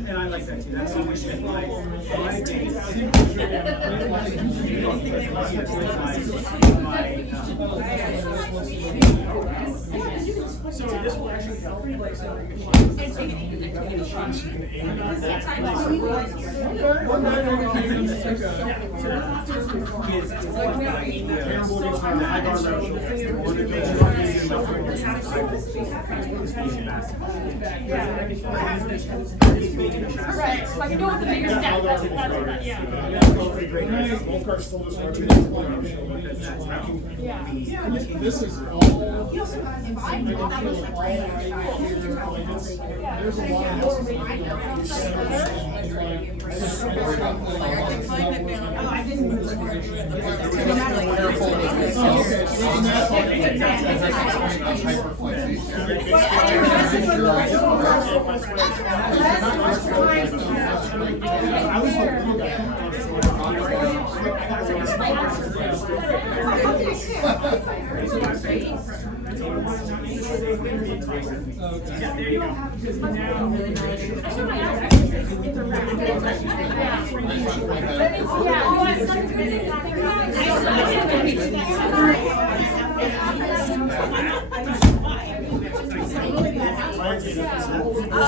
And I like that too. That's how we should like So this will actually help you like so Right, so I can go with the bigger step, that's yeah. Both cars still just This is all. There's a lot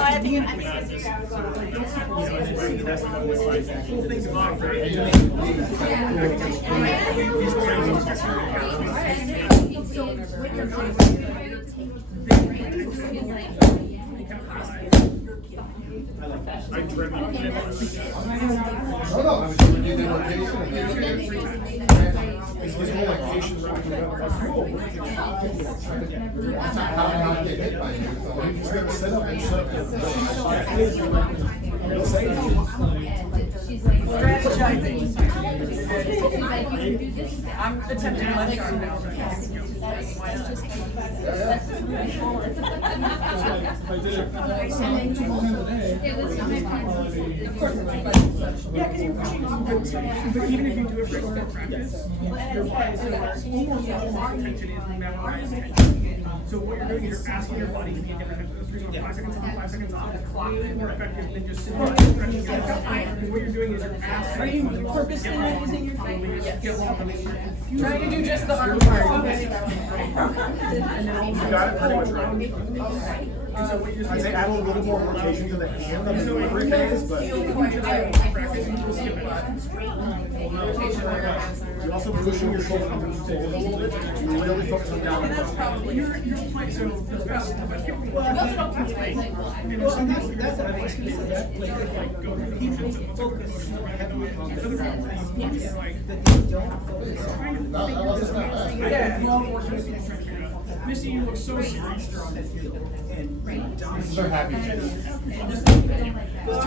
I dream of it. I'm attempting left arm now. Yeah, because you're pushing on but even if you do it for extended practice, your body almost all tension is memorized tension. So what you're doing is you're asking your body to be a different temperature. 5 seconds on, 5 seconds off, clock more effective than just sitting there stretching it out. And what you're doing is you're asking. Are you purposely not using your feet? Yes. Trying to do just the arm part. You got it pretty much right. I'd say add a little bit more rotation to the hand on the delivery phase, but you're also pushing your shoulder up and forward a little bit to really focus on down. That's probably you're playing so the best people that's what I think like go through the motions and focus heavily on the other things is like that you don't focus on. Yeah, well, Missy, you look so serious on the field. And they're happy. There's two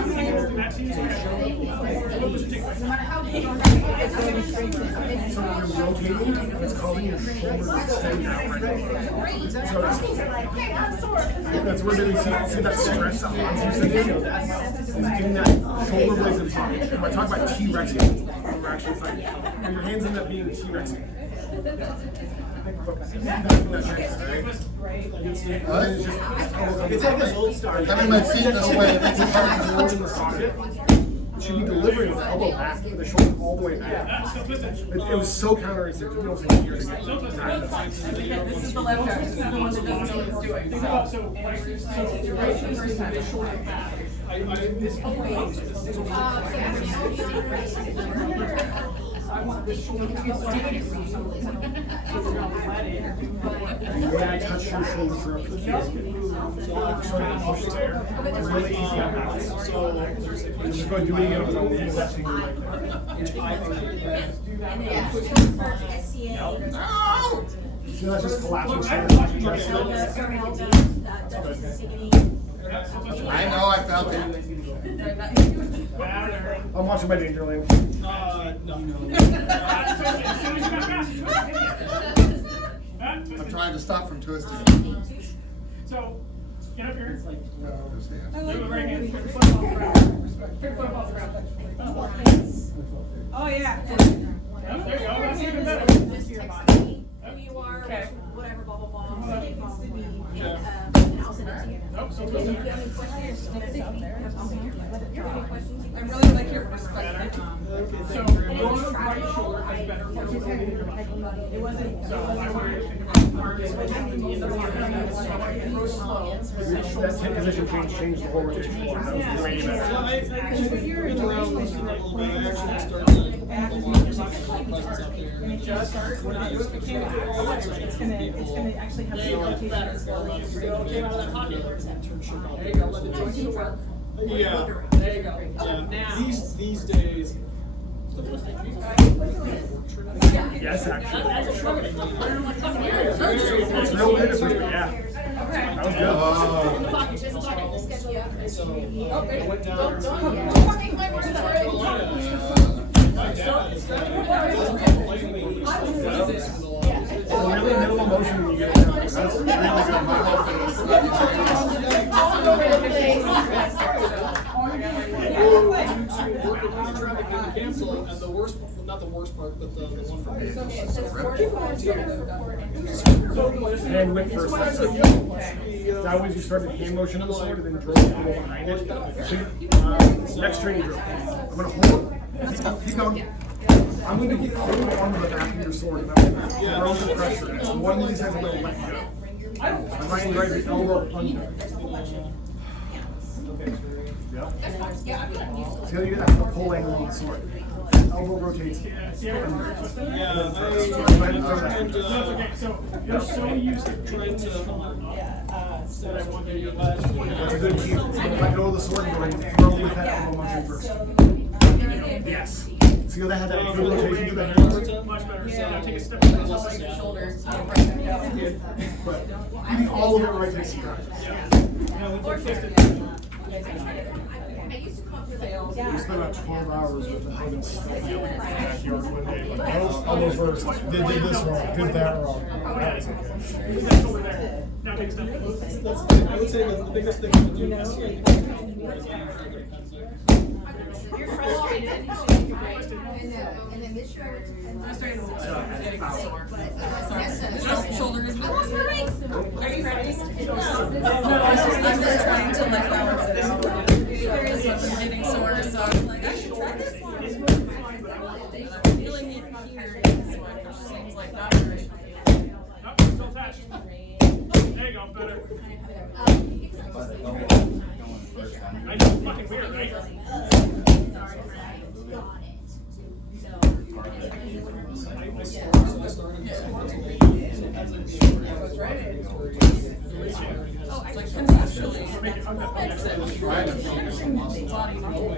things in that scene. So when you're rotating, it's causing your shoulders to extend out right. So that's where they see that stretch that Hans used to do. It's getting that shoulder blades in top. And when I talk about T-Rexing, we're actually fighting. And your hands end up being T-Rexing. It's like an old star. I mean, my feet this way. It's hard to hold in the socket. she'd be delivering the elbow back, the shoulder all the way back. It was so counterintuitive. It was like years ago. Again, this is the left arm. This is the one that doesn't know what it's doing. So, I want this shoulder to be When I touch your shoulder for up to the really easy on balance. So just go and do it again with all the that finger right there. See, that's just collapsing I know, I felt it. I'm watching my danger lane. I'm trying to stop from twisting. So, get up here. Just hand. Do it right hand. oh yeah. Yep, there you go. That's even better. Who you are, Okay. whatever, blah, blah, blah. And I'll send it to you. Nope, so If you have any questions, I really like your perspective. So, your right shoulder has better flexibility than your left shoulder. So, I want you to think about targets in the throw slow. That hip position changed the whole rotation form. That was way better. We're not doing mechanical. It's gonna actually have some rotation as well. There you go, let the joints do the work. Yeah. There you go. Now. These days. Yes, actually. It's real good for you, yeah. That was good. Really minimal motion when you get it done. That's really good. Cancel, and the worst, not the worst part, but the one for me. Hand whip first. That was you started hand motion on the sword and then drove a little behind it. Next training drill. I'm gonna hold. Keep going. I'm going to hold onto the back of your sword and I'm going to throw the pressure. It's one of these times I'm going to let go. I'm right and right the elbow under. Yep. See how you get the pull angle on the sword. Elbow rotates. That's okay. So, you're so used to trying to. That I want you to That's a good cue. So let go of the sword and go and throw with that elbow motion first. Yes. See how that had that good rotation to the hand? Much better. So, now take a step Like back. your shoulders. But using all of it right takes some practice. We spent about 12 hours with the Hogan backyard one day. Like, elbow first. Did this wrong. Did that wrong. That is okay. Now take a step. I would say the biggest thing to do is You're frustrated. And then this year, Shoulder is I lost my ring. Are you ready? No, I'm just trying to like balance it out. I'm getting sore, so I'm like, I should try this one. I'm feeling it here in this one, which seems like not very. Nope, still attached. There you go, better. I know, it's fucking weird, right? It's like conceptually, makes sense. Try to focus on muscle.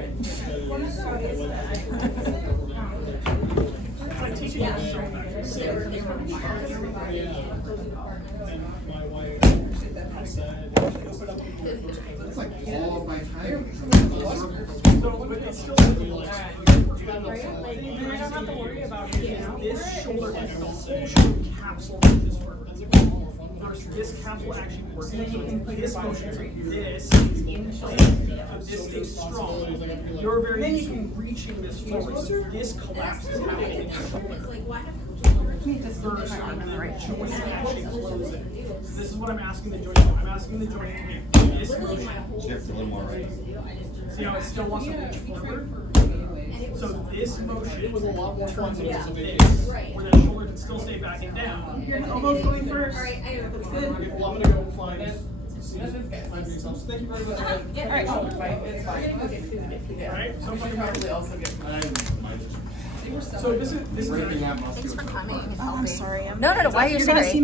It's like all of my time. So, but it's still you don't have to worry about this shoulder and the whole shoulder capsule is for this capsule actually working. So this motion, this is in place. This stays strong. You're very used to reaching this forward. So this collapses out. This joint actually close it. This is what I'm asking the joint to do. I'm asking the joint to make this motion. Shift a little more right. See how it still wants to reach forward? So this motion was a lot more fun than Yeah. this, Right. where that shoulder can still stay back and down. Your elbow's going first. All right, That's good. Well, I'm gonna go find yourself. Thank you very much. Yeah. All right. It's fine. All right. So She'll probably also get. So this is Breaking that muscle. Thanks for coming. Oh, I'm sorry. No, why are you sorry?